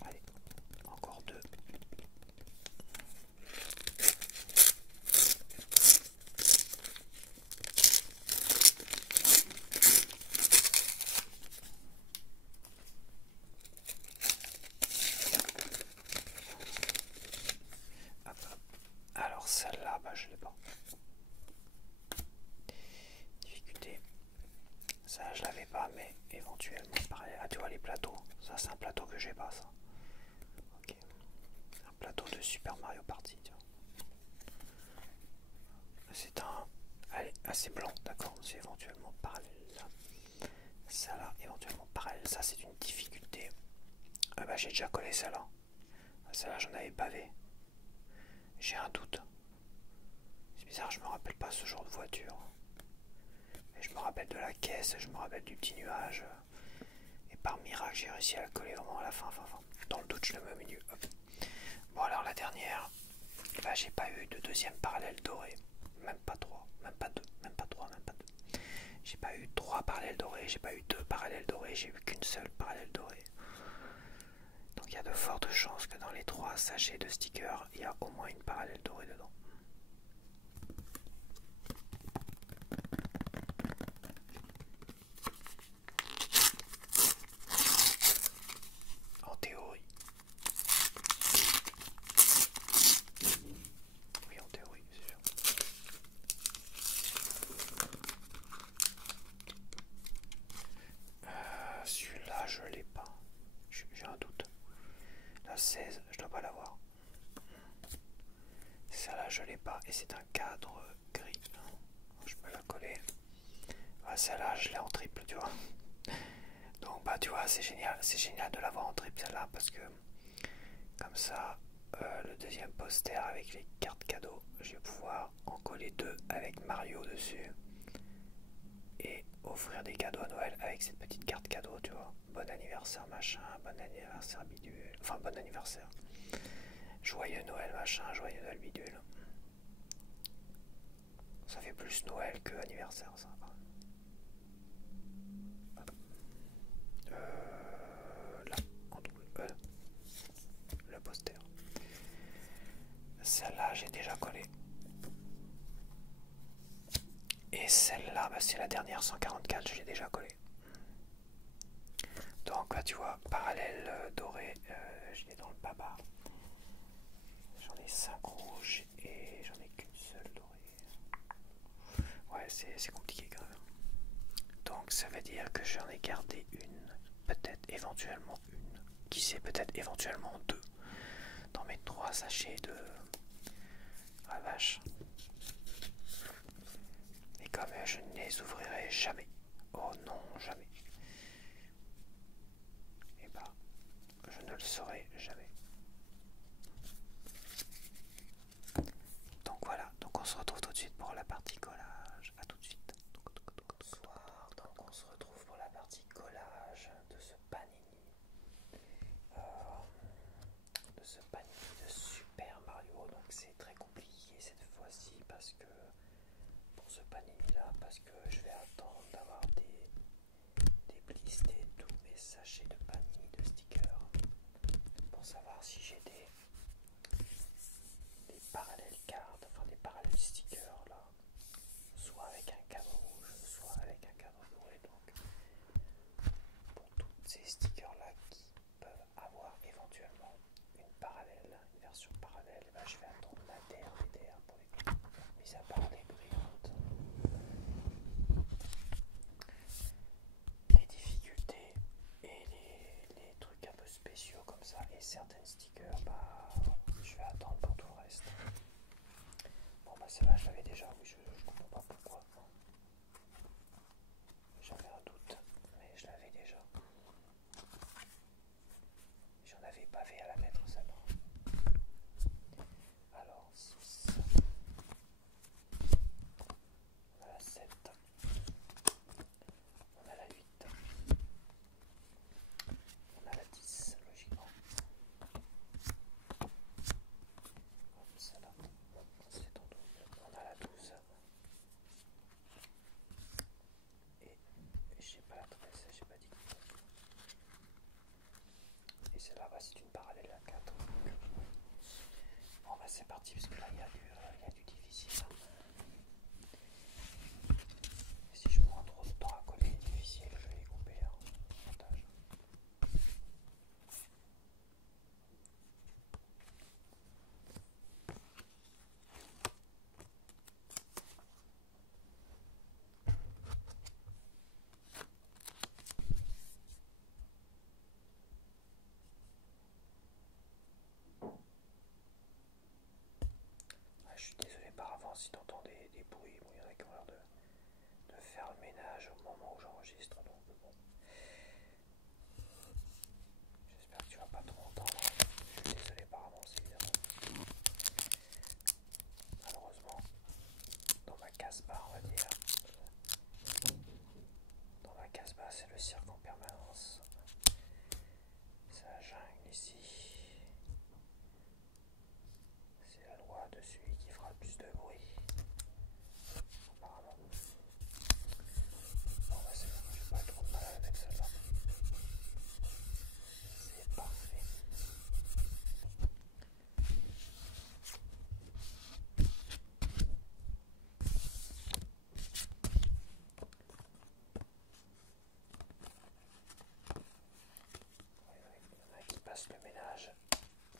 Allez, encore 2. Alors celle-là, bah je l'ai pas. Difficulté. Ça je l'avais pas, mais éventuellement pareil. Ah tu vois les plateaux, ça c'est un plateau que j'ai pas ça. Ok. Un plateau de Super Mario Party, tu vois. c'est un... Allez, assez blanc, d'accord, c'est éventuellement parallèle. Ça là, éventuellement parallèle, ça c'est une difficulté. Ah bah j'ai déjà collé ça là. Celle-là j'en avais pavé. J'ai un doute. C'est bizarre, je me rappelle pas ce genre de voiture. Mais je me rappelle de la caisse, je me rappelle du petit nuage. Et par miracle j'ai réussi à la coller vraiment à la fin. Dans le doute je le mets au milieu. Hop. Bon alors la dernière, bah, j'ai pas eu de deuxième parallèle doré. Même pas trois, même pas deux, même pas trois, même pas deux. J'ai pas eu trois parallèles dorés, j'ai pas eu deux parallèles dorés, j'ai eu qu'une seule parallèle dorée. Donc il y a de fortes chances que dans les trois sachets de stickers, il y a au moins une parallèle dorée dedans. En théorie. Oui, en théorie, c'est sûr. Celui-là, je l'ai pas. J'ai un doute. La 16, je dois pas l'avoir. Celle-là, je l'ai pas. Et c'est un cadre gris. Je peux la coller. Ah, celle-là, je l'ai en triple, tu vois. Donc, bah, tu vois, c'est génial de l'avoir en triple, celle-là, parce que comme ça, le deuxième poster avec les cartes cadeaux, je vais pouvoir en coller deux avec Mario dessus. Et offrir des cadeaux à Noël avec cette petite carte cadeau, tu vois. Bon anniversaire machin, bon anniversaire bidule, enfin bon anniversaire. Joyeux Noël machin, joyeux Noël bidule. Ça fait plus Noël que anniversaire, ça. Là, en double E, le poster. Celle-là, j'ai déjà collé. Et celle-là, bah, c'est la dernière 144, je l'ai déjà collé. Donc là tu vois, parallèle doré, je l'ai dans le baba. J'en ai 5 rouges et j'en ai qu'une seule dorée. Ouais, c'est compliqué quand même. Donc ça veut dire que j'en ai gardé une, peut-être éventuellement une, qui sait, peut-être éventuellement deux, dans mes 3 sachets de... Ah vache. Et comme je ne les ouvrirai jamais. Oh non, jamais. Et bah, je ne le saurai jamais. Donc voilà, donc on se retrouve tout de suite pour la partie collage. A tout de suite. Bonsoir, donc on se retrouve pour la partie collage de ce panini. De Super Mario. Donc c'est très compliqué cette fois-ci parce que pour ce panini là, parce que je vais attendre d'avoir déplisté tous mes sachets de panini de stickers pour savoir si j'ai des parallèles cartes, enfin des parallèles stickers là, soit avec un cadre rouge, soit avec un cadre doré. Donc pour toutes ces stickers là qui peuvent avoir éventuellement une parallèle, une version parallèle, bah, je vais attendre la DRDR pour les mis à part les brillantes. Les difficultés et les trucs un peu spéciaux comme ça et certaines stickers, bah je vais attendre pour tout le reste. Bon bah celle-là je l'avais déjà, oui je comprends pas pourquoi. J'avais un doute, mais je l'avais déjà. J'en avais bavé à la mettre celle-là. Alors 6. On a la 7. On a la 8. On a la 10, logiquement. Hop, celle-là, c'est en double. On a la 12. Et j'ai pas la 13, j'ai pas dit. Et celle-là, bah, c'est une parallèle à 4. Bon bah c'est parti, parce que là il y a du difficile. Et si je prends trop de temps à coller les difficiles, je vais les couper en montage. Je suis désolé par avance si t'entends des bruit. Bon, il y en a qui ont l'air de faire le ménage au moment où j'enregistre, donc bon. J'espère que tu vas pas trop entendre. Je suis désolé par avance, évidemment. Malheureusement, dans ma casse-bar, on va dire. Dans ma casse-bar, c'est le cirque en permanence. C'est la jungle ici. C'est la loi de celui qui fera le plus de bruit. Apparemment. Bon, bah c'est bon, j'ai pas trop de mal avec celle-là. C'est parfait. Il y en a qui passent le ménage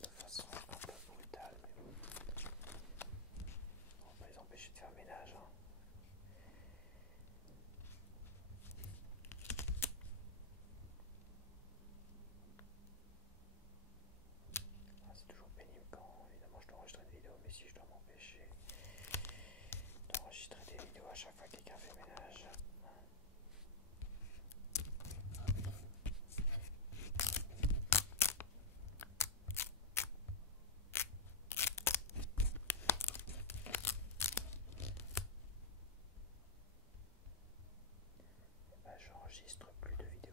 de façon un peu brutale, mais bon. On va pas les empêcher de faire le ménage. Hein. Ah, c'est toujours pénible quand évidemment je dois enregistrer une vidéo, mais si je dois m'empêcher d'enregistrer des vidéos à chaque fois que quelqu'un fait le ménage. Bah, j'enregistre plus de vidéos.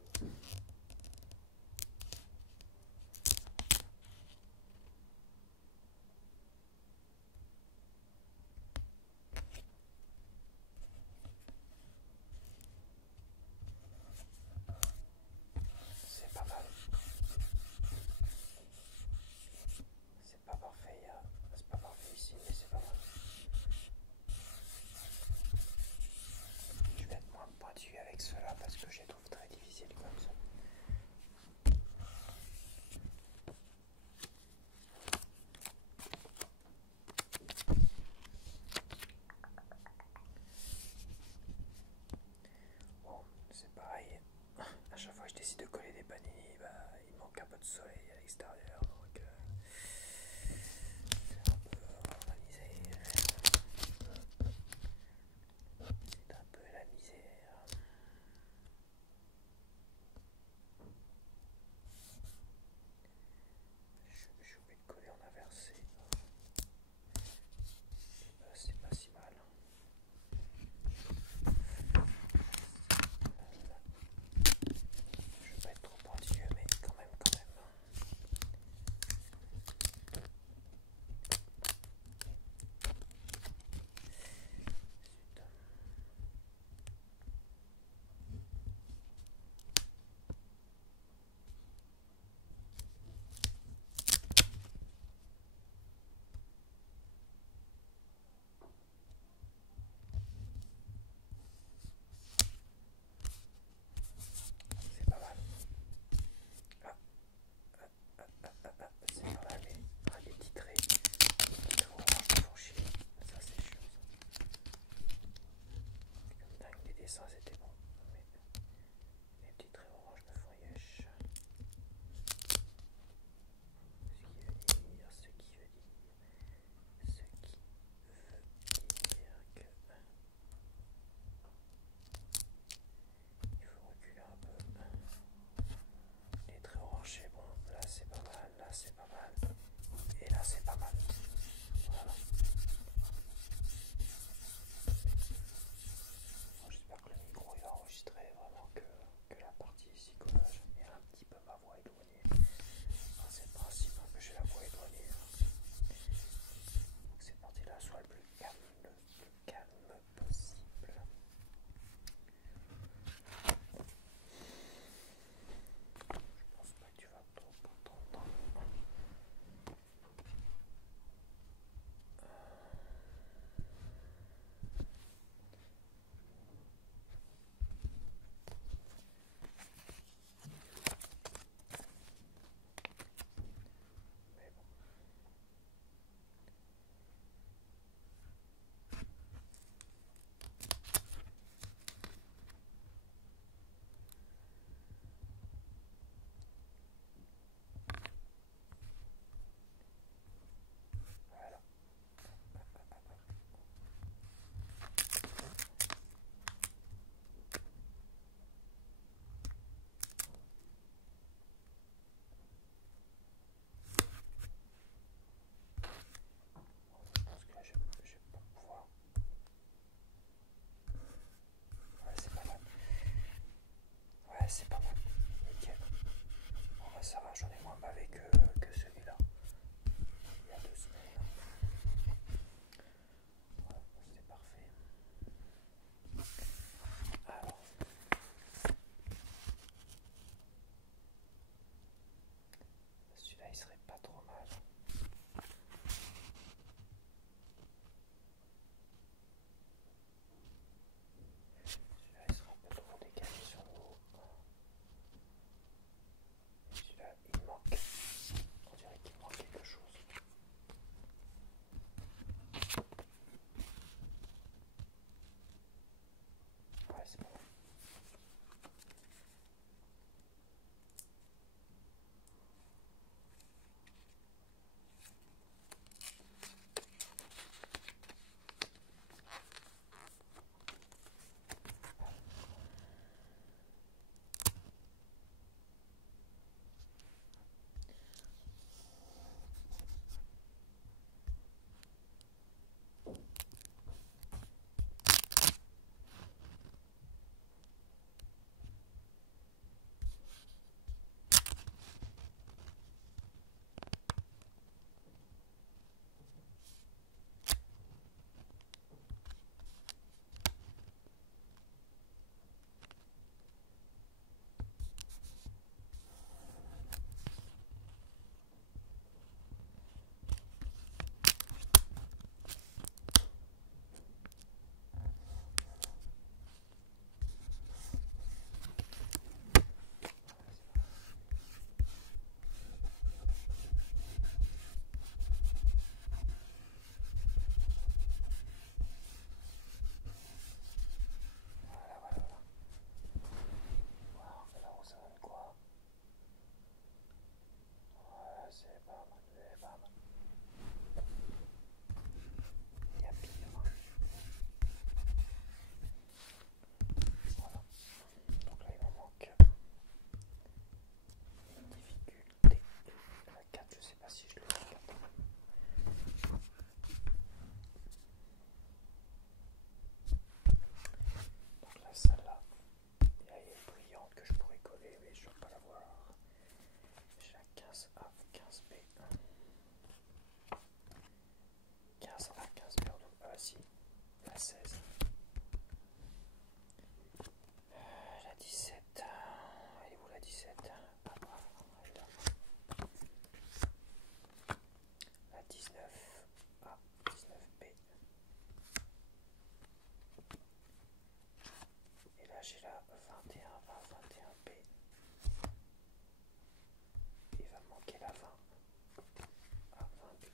Vas-y, la 16. La 17. Elle est où la 17? Ah, elle est là. La 19. Ah, 19B. Et là j'ai la 21A, 21B. Il va me manquer la 20. Ah, 20B.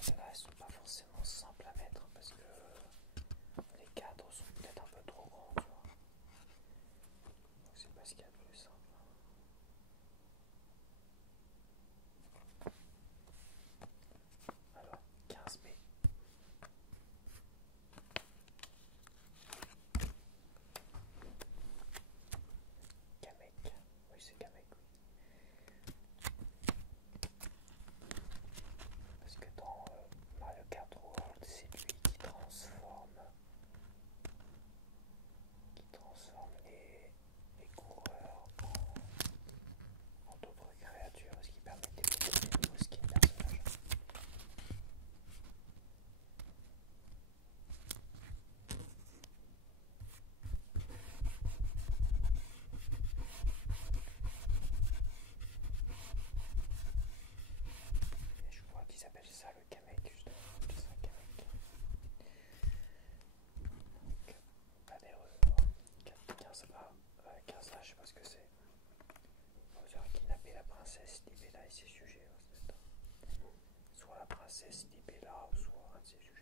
Celles-là, elles sont pas forcément simples à mettre parce que les cadres sont peut-être un peu trop grands, tu vois. Donc c'est pas ce qu'il y a de plus simple. Alors, 15B. Kamek. Oui, c'est Kamek, oui. Parce que dans Mario Kart World, c'est lui qui transforme les coureurs en d'autres créatures, ce qui permet de débloquer des nouveaux skins personnages. Et je crois qu'ils appellent ça le Kamek, justement. C'est ça, Kamek. Donc, pas d'erreur. 15A. 15A, je sais pas ce que c'est. Vous aurez kidnappé la princesse Libella et ses sujets. Soit la princesse Libella, ou soit un de ses sujets.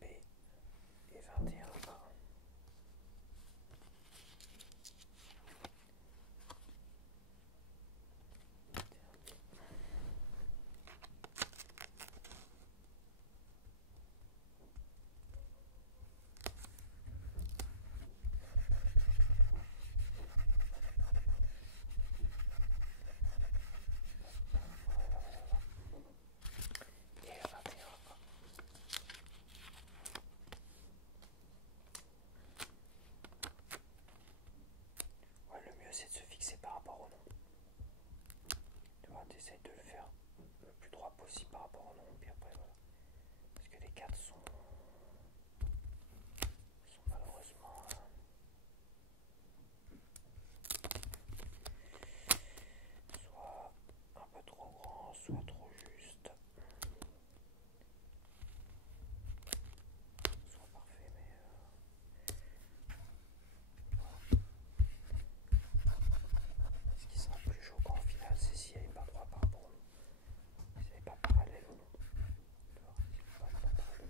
B et 21A. Et 21A. Ouais, le mieux c'est de se fixer par rapport au nom. Tu vois, t'essayes de le faire le plus droit possible par rapport au nom, puis après voilà. Parce que les 4 sont malheureusement soit un peu trop grands, soit trop justes, soit parfaits, mais ce qui sera plus choquant au final, c'est si elle n'est pas droit par rapport au nom. Si elle n'est pas parallèle au nom. Tu vois, si elle n'est pas parallèle.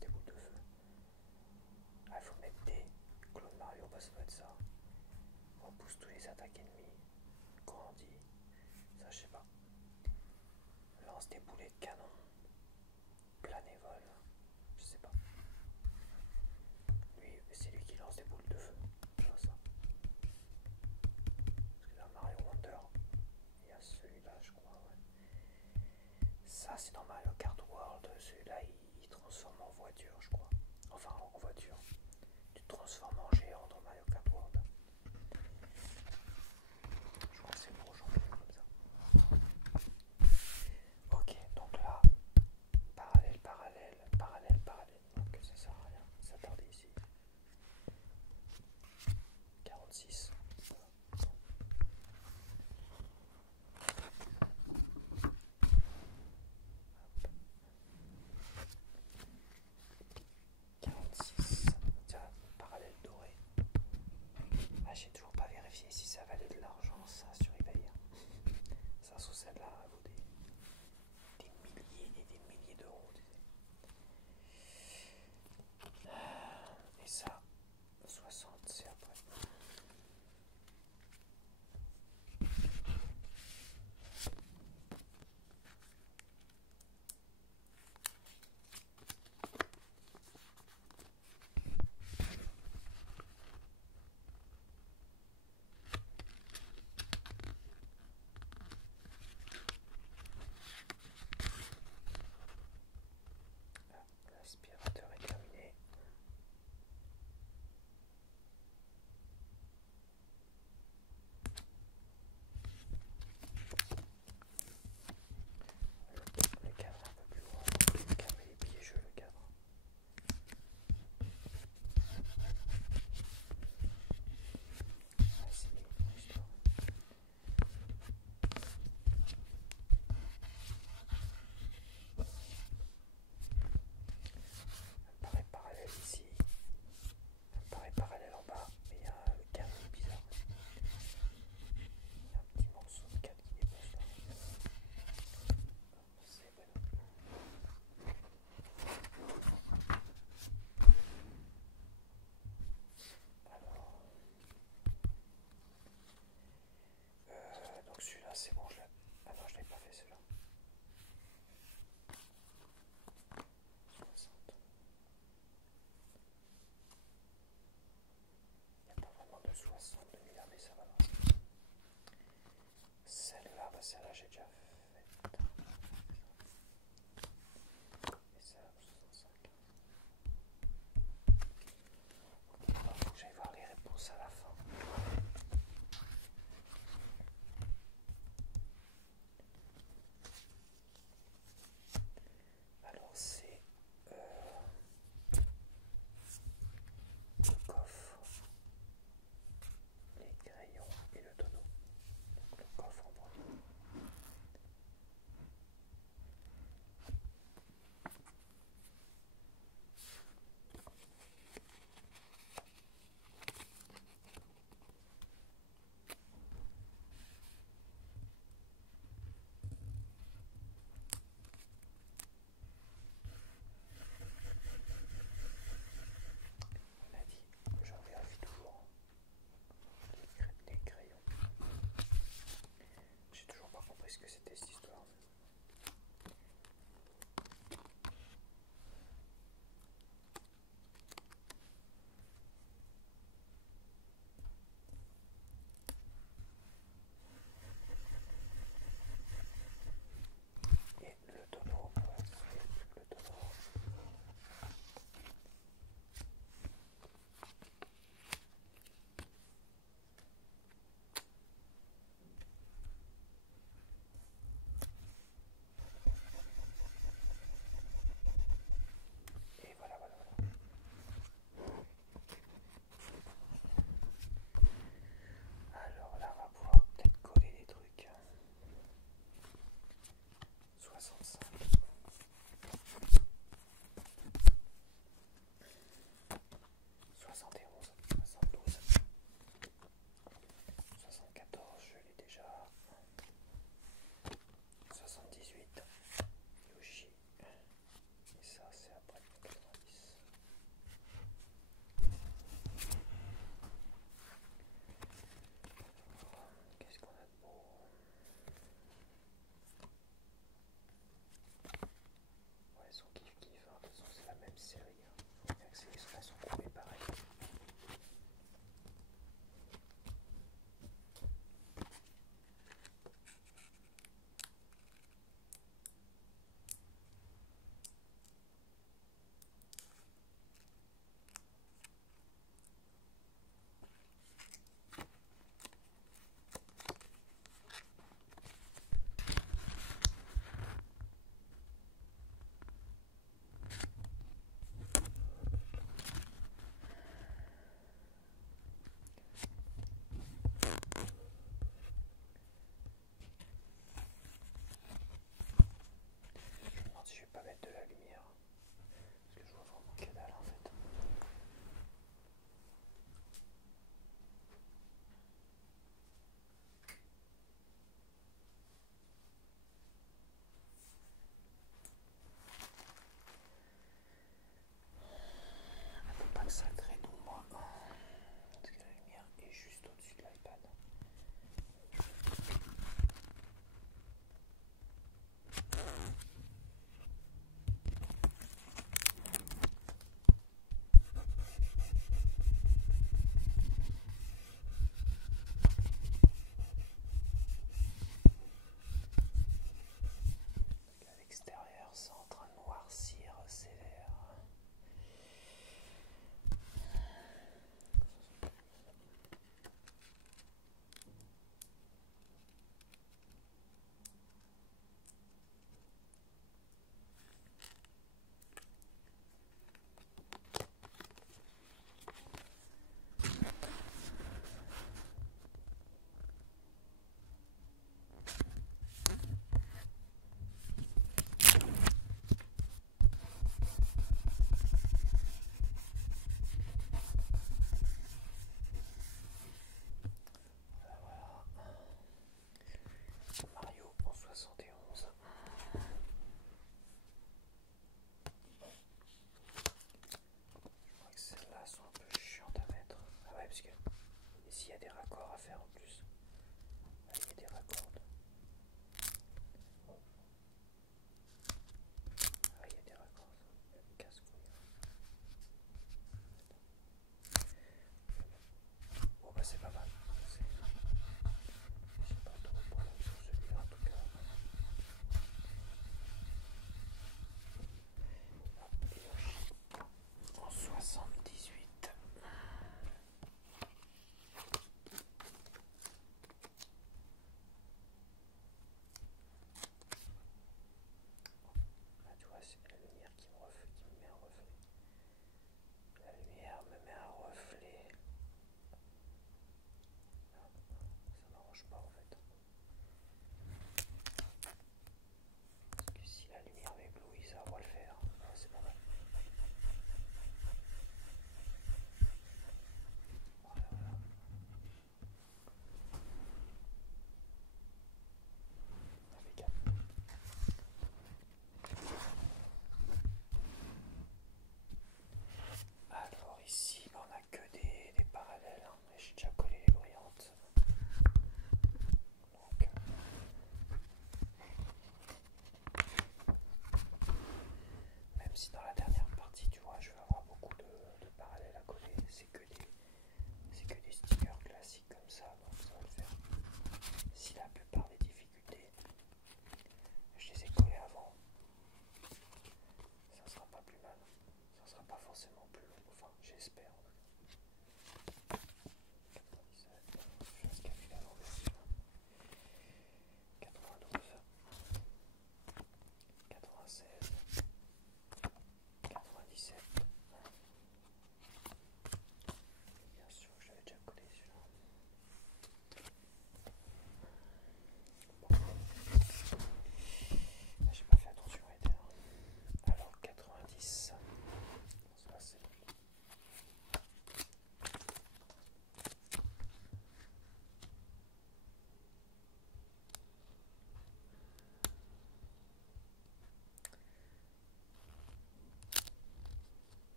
des boules de feu. Ah, il faut mettre des clones Mario, bah ça doit être ça. Repousse tous les attaques ennemies. Grandit. Ça, je sais pas. Lance des boulets de canon. Planévole. Je sais pas. Lui, c'est lui qui lance des boules de feu. Je vois ça. Parce que dans Mario Wonder, il y a celui-là, je crois, ouais. Ça, c'est dans Mario Kart World. Celui-là, il transforme en voiture, je crois. Enfin, en voiture. Tu te transformes en géant dans Mario Kart World. Je crois que c'est le prochain comme ça. Ok, donc là, parallèle, parallèle, parallèle, parallèle. Donc ça sert à rien, ça tarde ici. 46. si dans la dernière partie, tu vois, je vais avoir beaucoup de parallèles à coller, c'est que des stickers classiques comme ça, donc ça va le faire. Si la plupart des difficultés, je les ai collés avant, ça sera pas plus mal, ça sera pas forcément plus long, enfin j'espère. 97, je vais se calculer à l'envers. 92, 96, 97. Bien sûr que je l'avais déjà collé celui-là. Bon. J'ai pas fait attention à l'éteindre. Alors 90, ça c'est bon.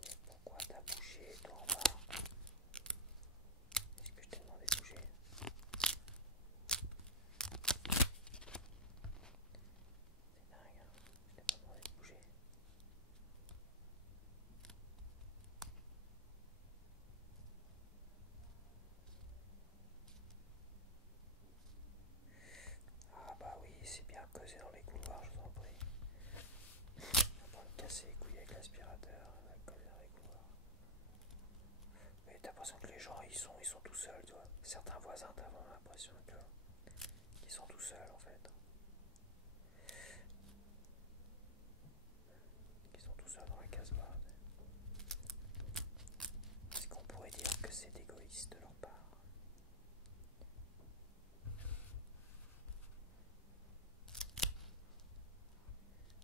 Mais pourquoi t'as bougé toi en bas? Est-ce que je t'ai demandé de bouger? C'est dingue, hein. Je t'ai pas demandé de bouger. Ah bah oui, c'est bien causé dans les couloirs, je vous en prie. On va pas me casser les couilles avec l'aspirateur, on va coller dans les couloirs. Mais t'as l'impression que les gens ils sont tout seuls, tu vois. Certains voisins t'as vraiment l'impression qu'ils sont tout seuls en fait. Qu'ils sont tout seuls dans la casse-barre. Est-ce qu'on pourrait dire que c'est égoïste de leur part?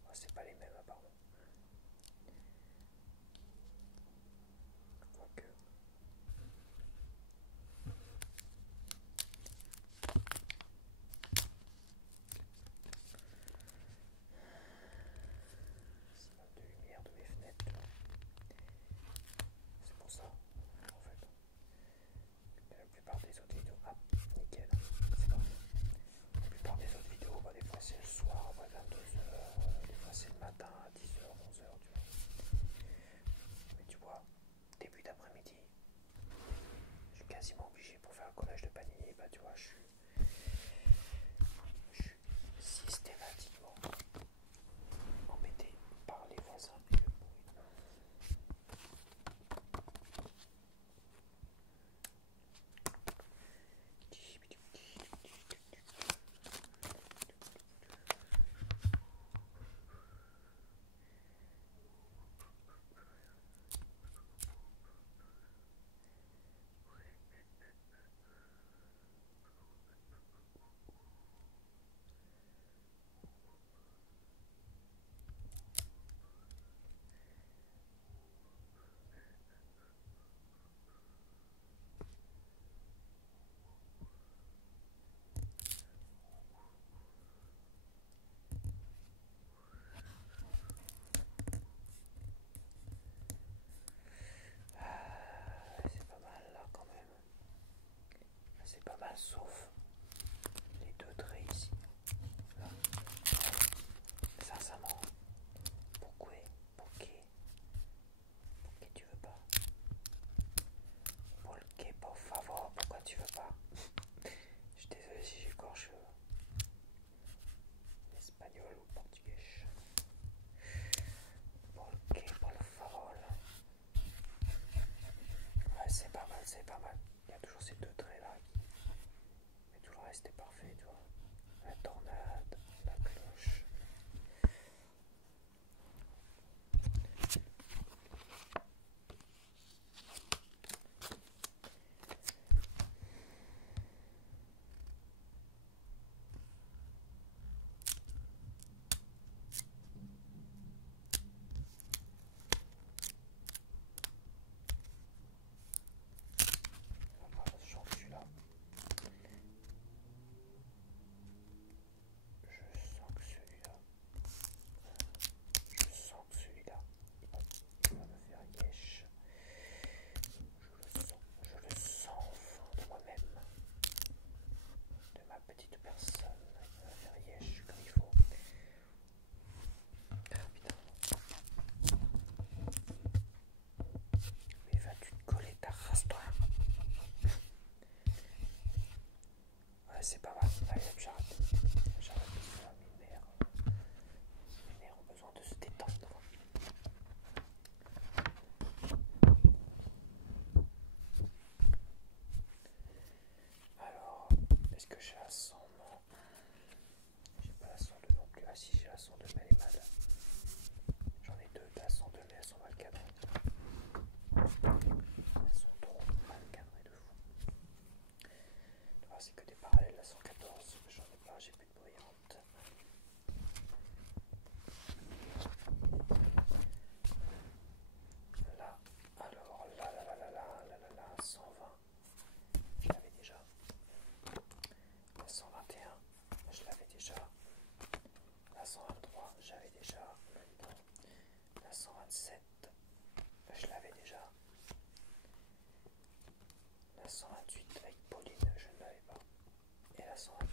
Oh, c'est pas les mêmes apparemment. Quoique. Ça manque de lumière de mes fenêtres. C'est pour ça, en fait. La plupart des autres vidéos. Ah, nickel. C'est parti. La plupart des autres vidéos, bah, des fois c'est le soir, à 22h, des fois c'est le matin à 10h, 11h, tu vois. Mais tu vois, début d'après-midi, je suis quasiment obligé pour faire le collage de panier, bah tu vois, je suis systématiquement embêté par les voisins et le bruit. C'est pas mal là quand même. C'est pas mal sauf les deux traits ici. Là. Sincèrement, pourquoi tu veux pas? Porque por favor, pourquoi tu veux pas? Je suis désolé si j'écorche l'espagnol ou le portugais. Porque por favor. Ouais, c'est pas mal, c'est pas mal. Il y a toujours ces deux traits là. Mais tout le reste est parfait, tu vois. La tornade, la cloche. personne. Il va faire yesh comme il faut. Ah putain. Mais vas-tu te coller ta race toi? Ouais, c'est pas mal. Allez, j'arrête. J'arrête parce que là, mes nerfs ont besoin de se détendre. Alors, est-ce que j'ai la sonde? Non. J'ai pas la sonde non plus. Ah si, j'ai la sonde, mais elle est mal. J'en ai deux de la sonde, mais elles sont mal cadrées. Elles sont trop mal cadrées de fou. Ah, c'est que des parallèles, la 114. J'en ai pas, j'ai plus de brillante. Là, alors, là, 120. Je l'avais déjà. La 121, je l'avais déjà. La 123, j'avais déjà. Maintenant, la 127, je l'avais déjà. La 128 avec Pauline, je ne l'avais pas. Et la 129.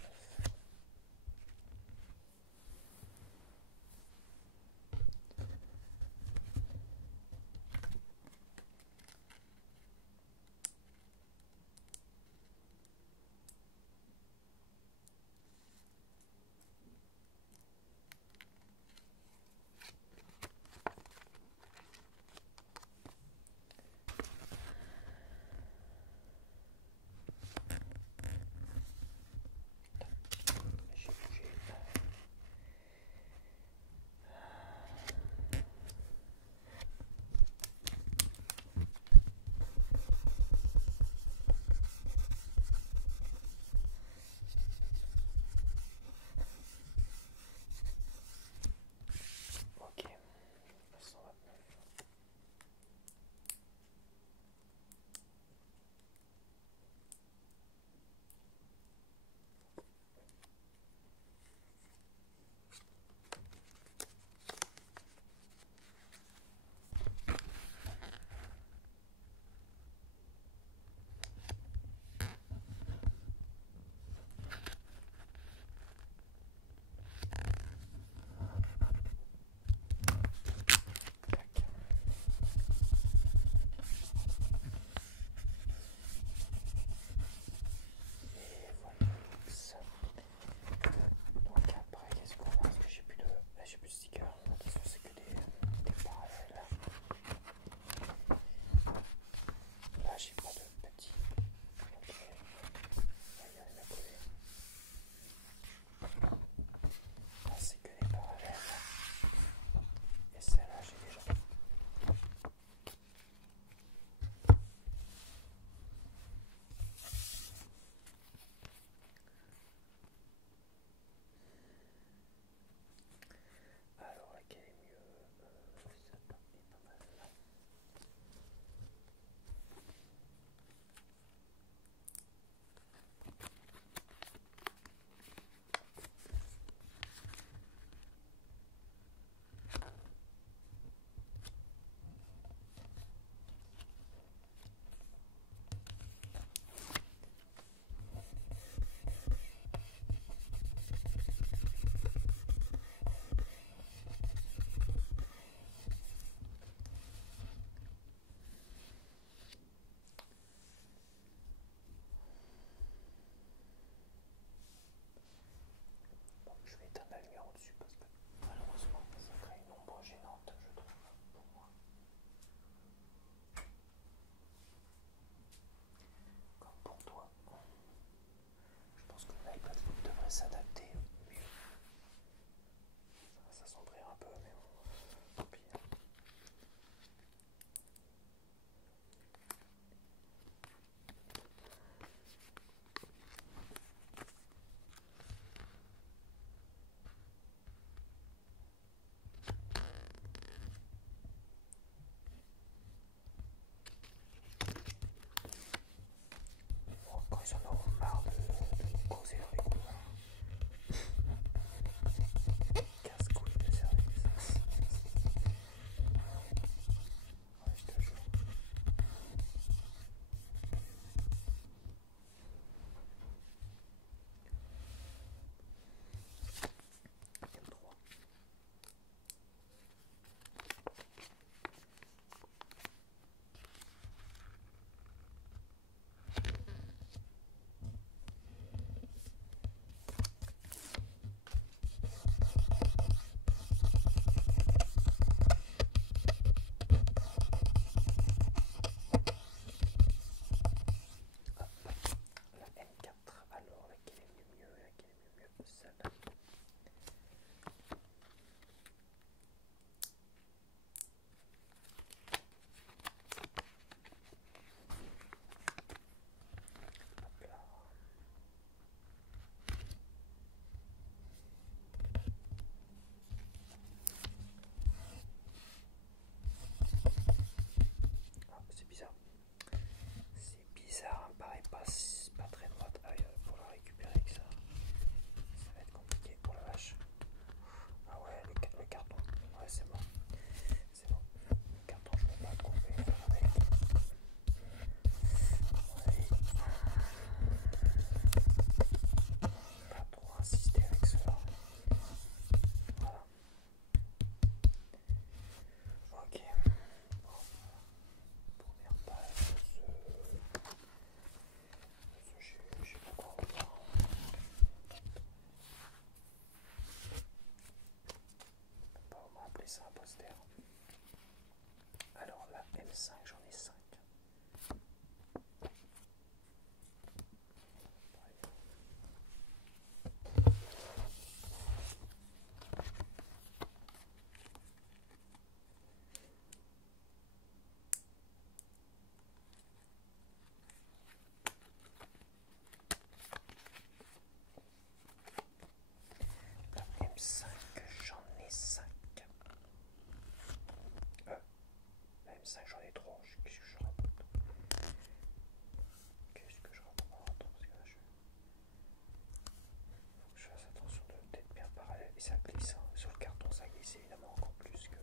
c'est évidemment encore plus que...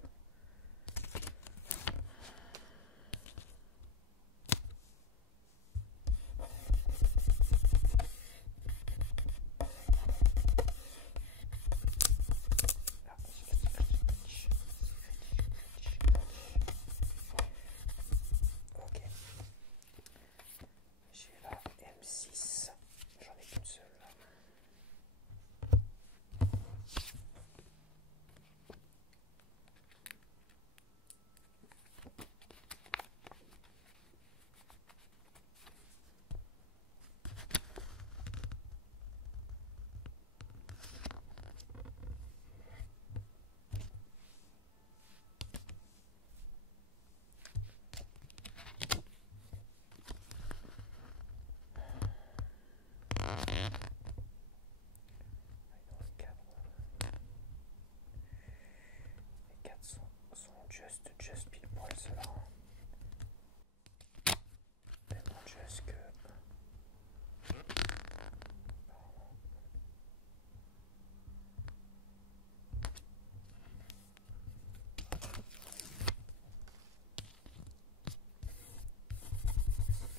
Ok. J'ai la M6. J'en ai qu'une seule là. Les 4 sont just pile poil ceux-là. Tellement just que...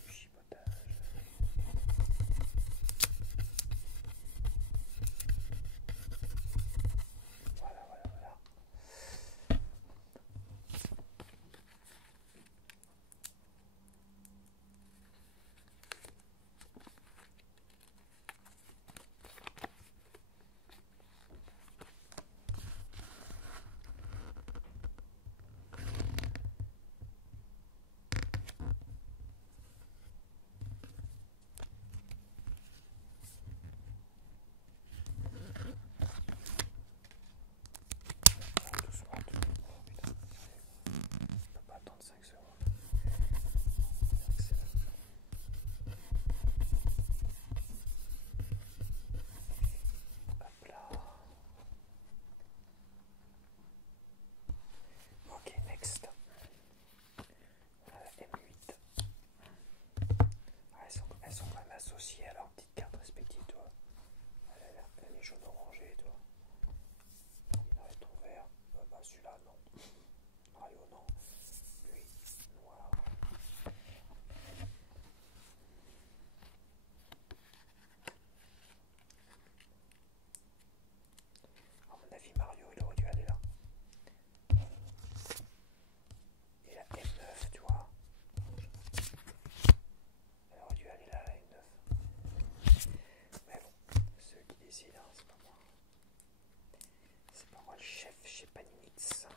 Du chipotage. Voilà, voilà, voilà. Doucement, doucement. Oh putain, je peux pas attendre 5 secondes. Excellent. Hop là. Ok, next. Voilà, M8. Ah, elles sont quand même associées à leurs petites cartes respectives, toi. Elle est jaune orangée, toi. Il aurait ton vert. Bah celui-là, non. Mario, non. Lui, noir. À mon avis, Mario, il aurait dû aller là. Et la M9, tu vois. Elle aurait dû aller là, la M9. Mais bon, ceux qui décident, hein, c'est pas moi. C'est pas moi le chef chez Paninix.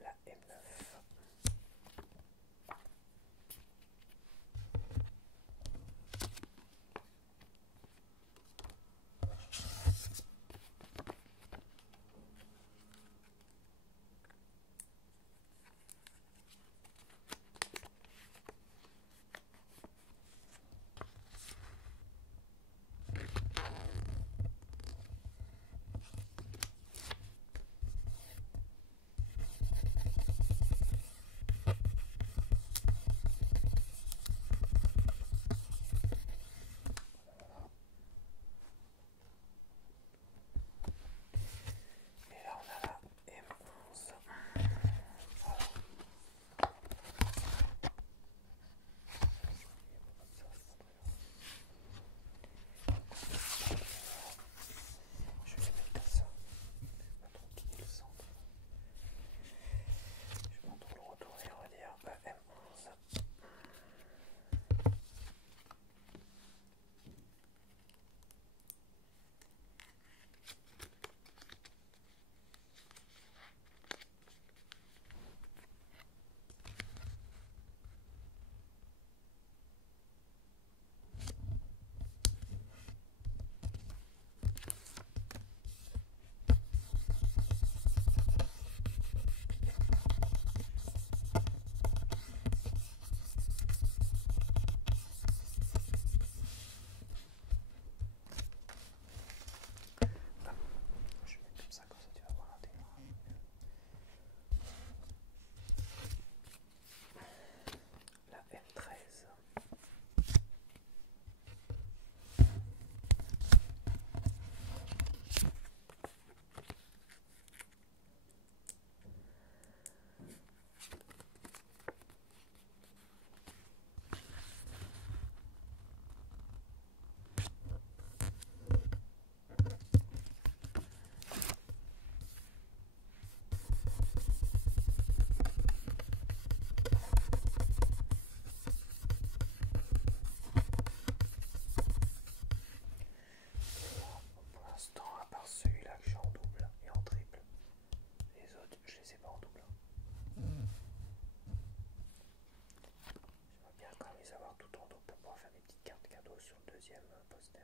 La M9. deuxième poster.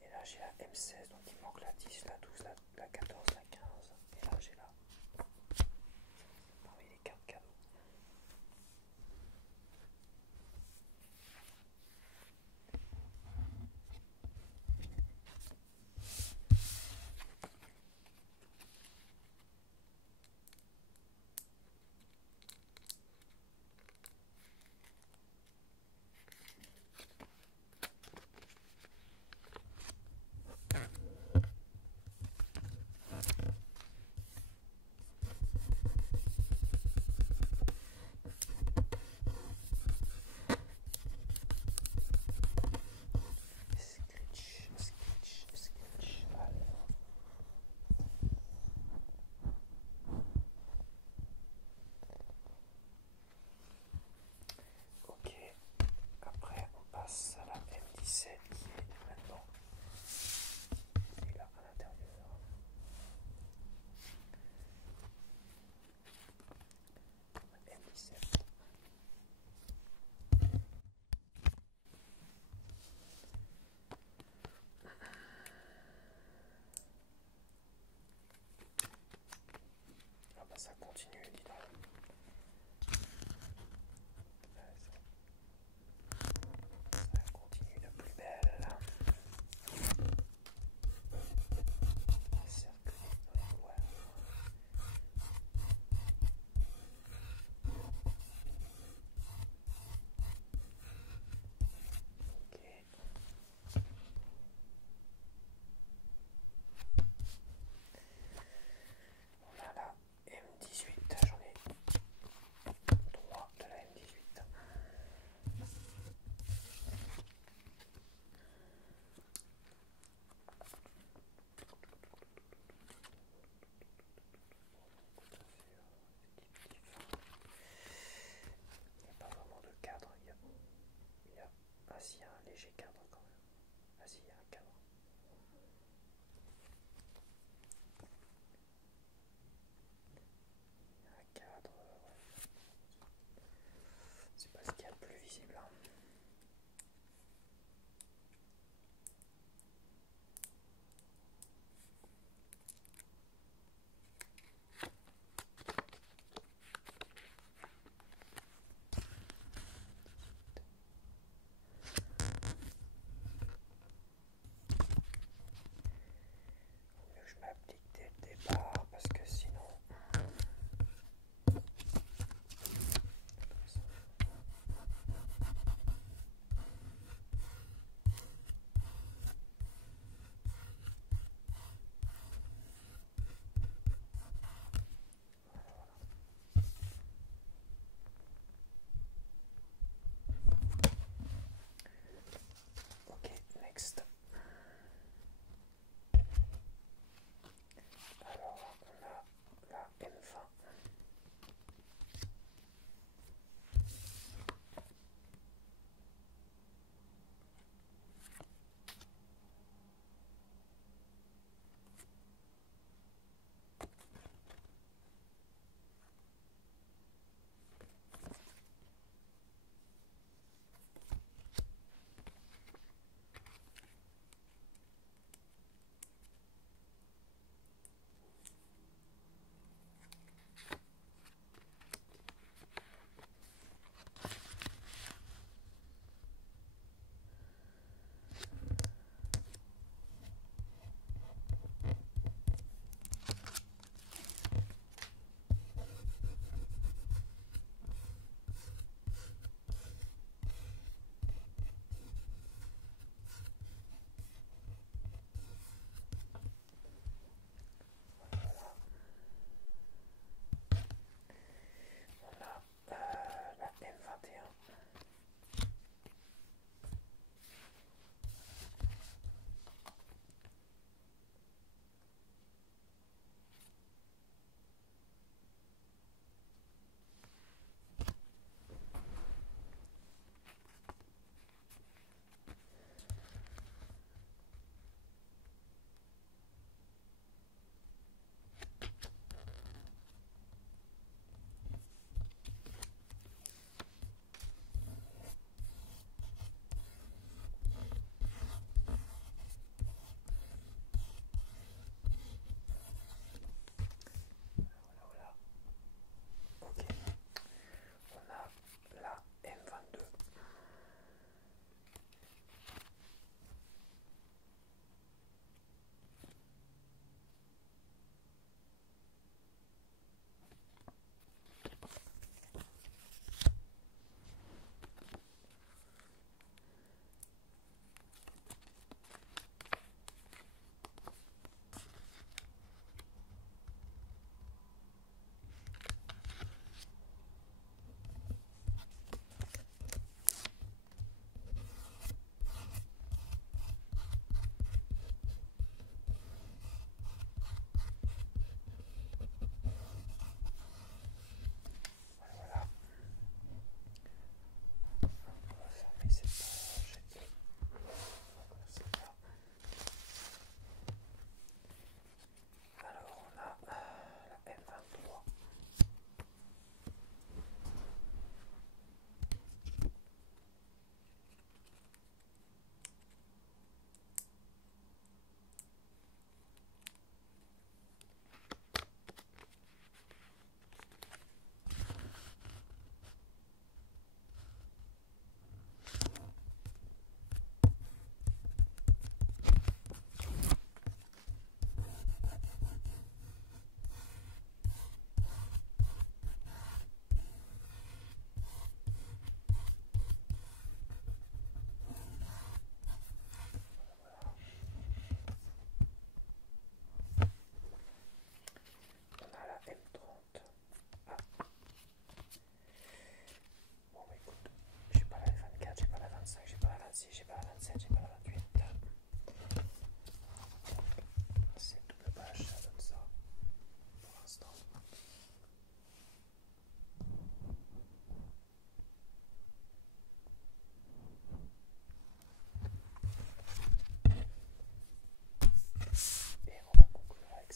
Et là j'ai la M16, donc il manque la 10, la 12, la 14, la 15. Et là j'ai la parmi les cartes cadeaux.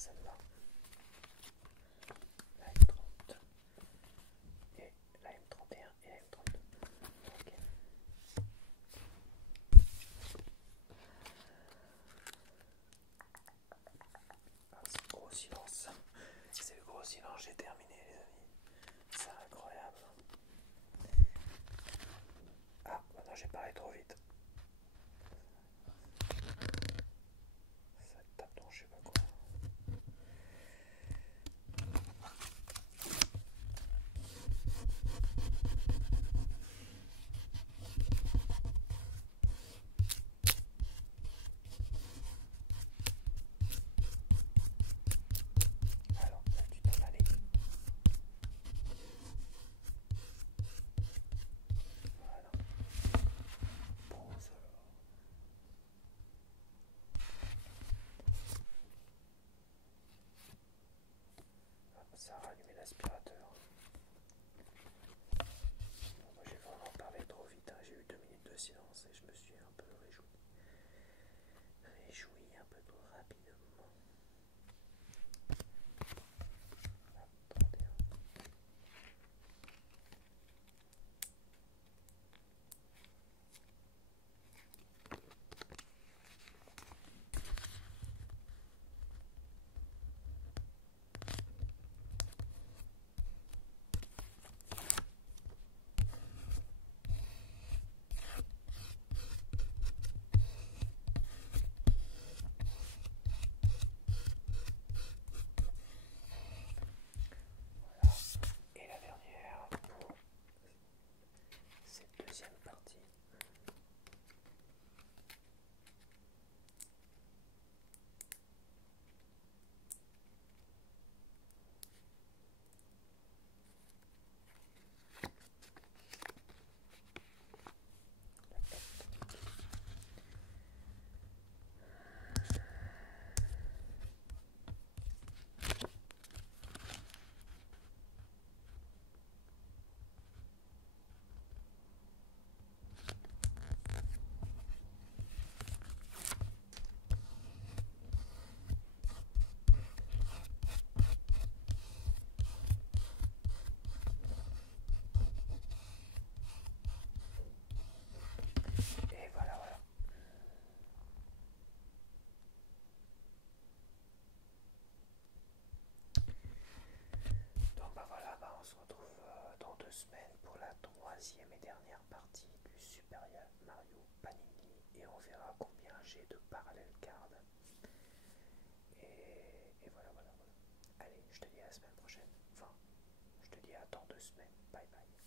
celle-là. La M30 et la M31 et la M32. Ok. Ah, c'est le gros silence. C'est le gros silence, j'ai terminé les amis. C'est incroyable. Ah, maintenant j'ai parlé trop vite. Ça tape dans je sais pas quoi. Alors, là tu t'en allais. Voilà. Pause. Ah, ça a rallumé l'aspirateur. Bon, moi j'ai vraiment parlé trop vite, hein. J'ai eu 2 minutes de silence et je me suis un peu réjoui. Réjoui un peu trop rapidement. Ah, 31. Voilà. Et la dernière pour cette deuxième partie. Et voilà, voilà. Donc bah voilà, bah on se retrouve dans 2 semaines pour la troisième et dernière partie du Super Mario Panini et on verra combien j'ai de parallèle card. Et voilà, voilà, voilà. Allez, je te dis à la semaine prochaine. Enfin, je te dis à dans 2 semaines. Bye bye.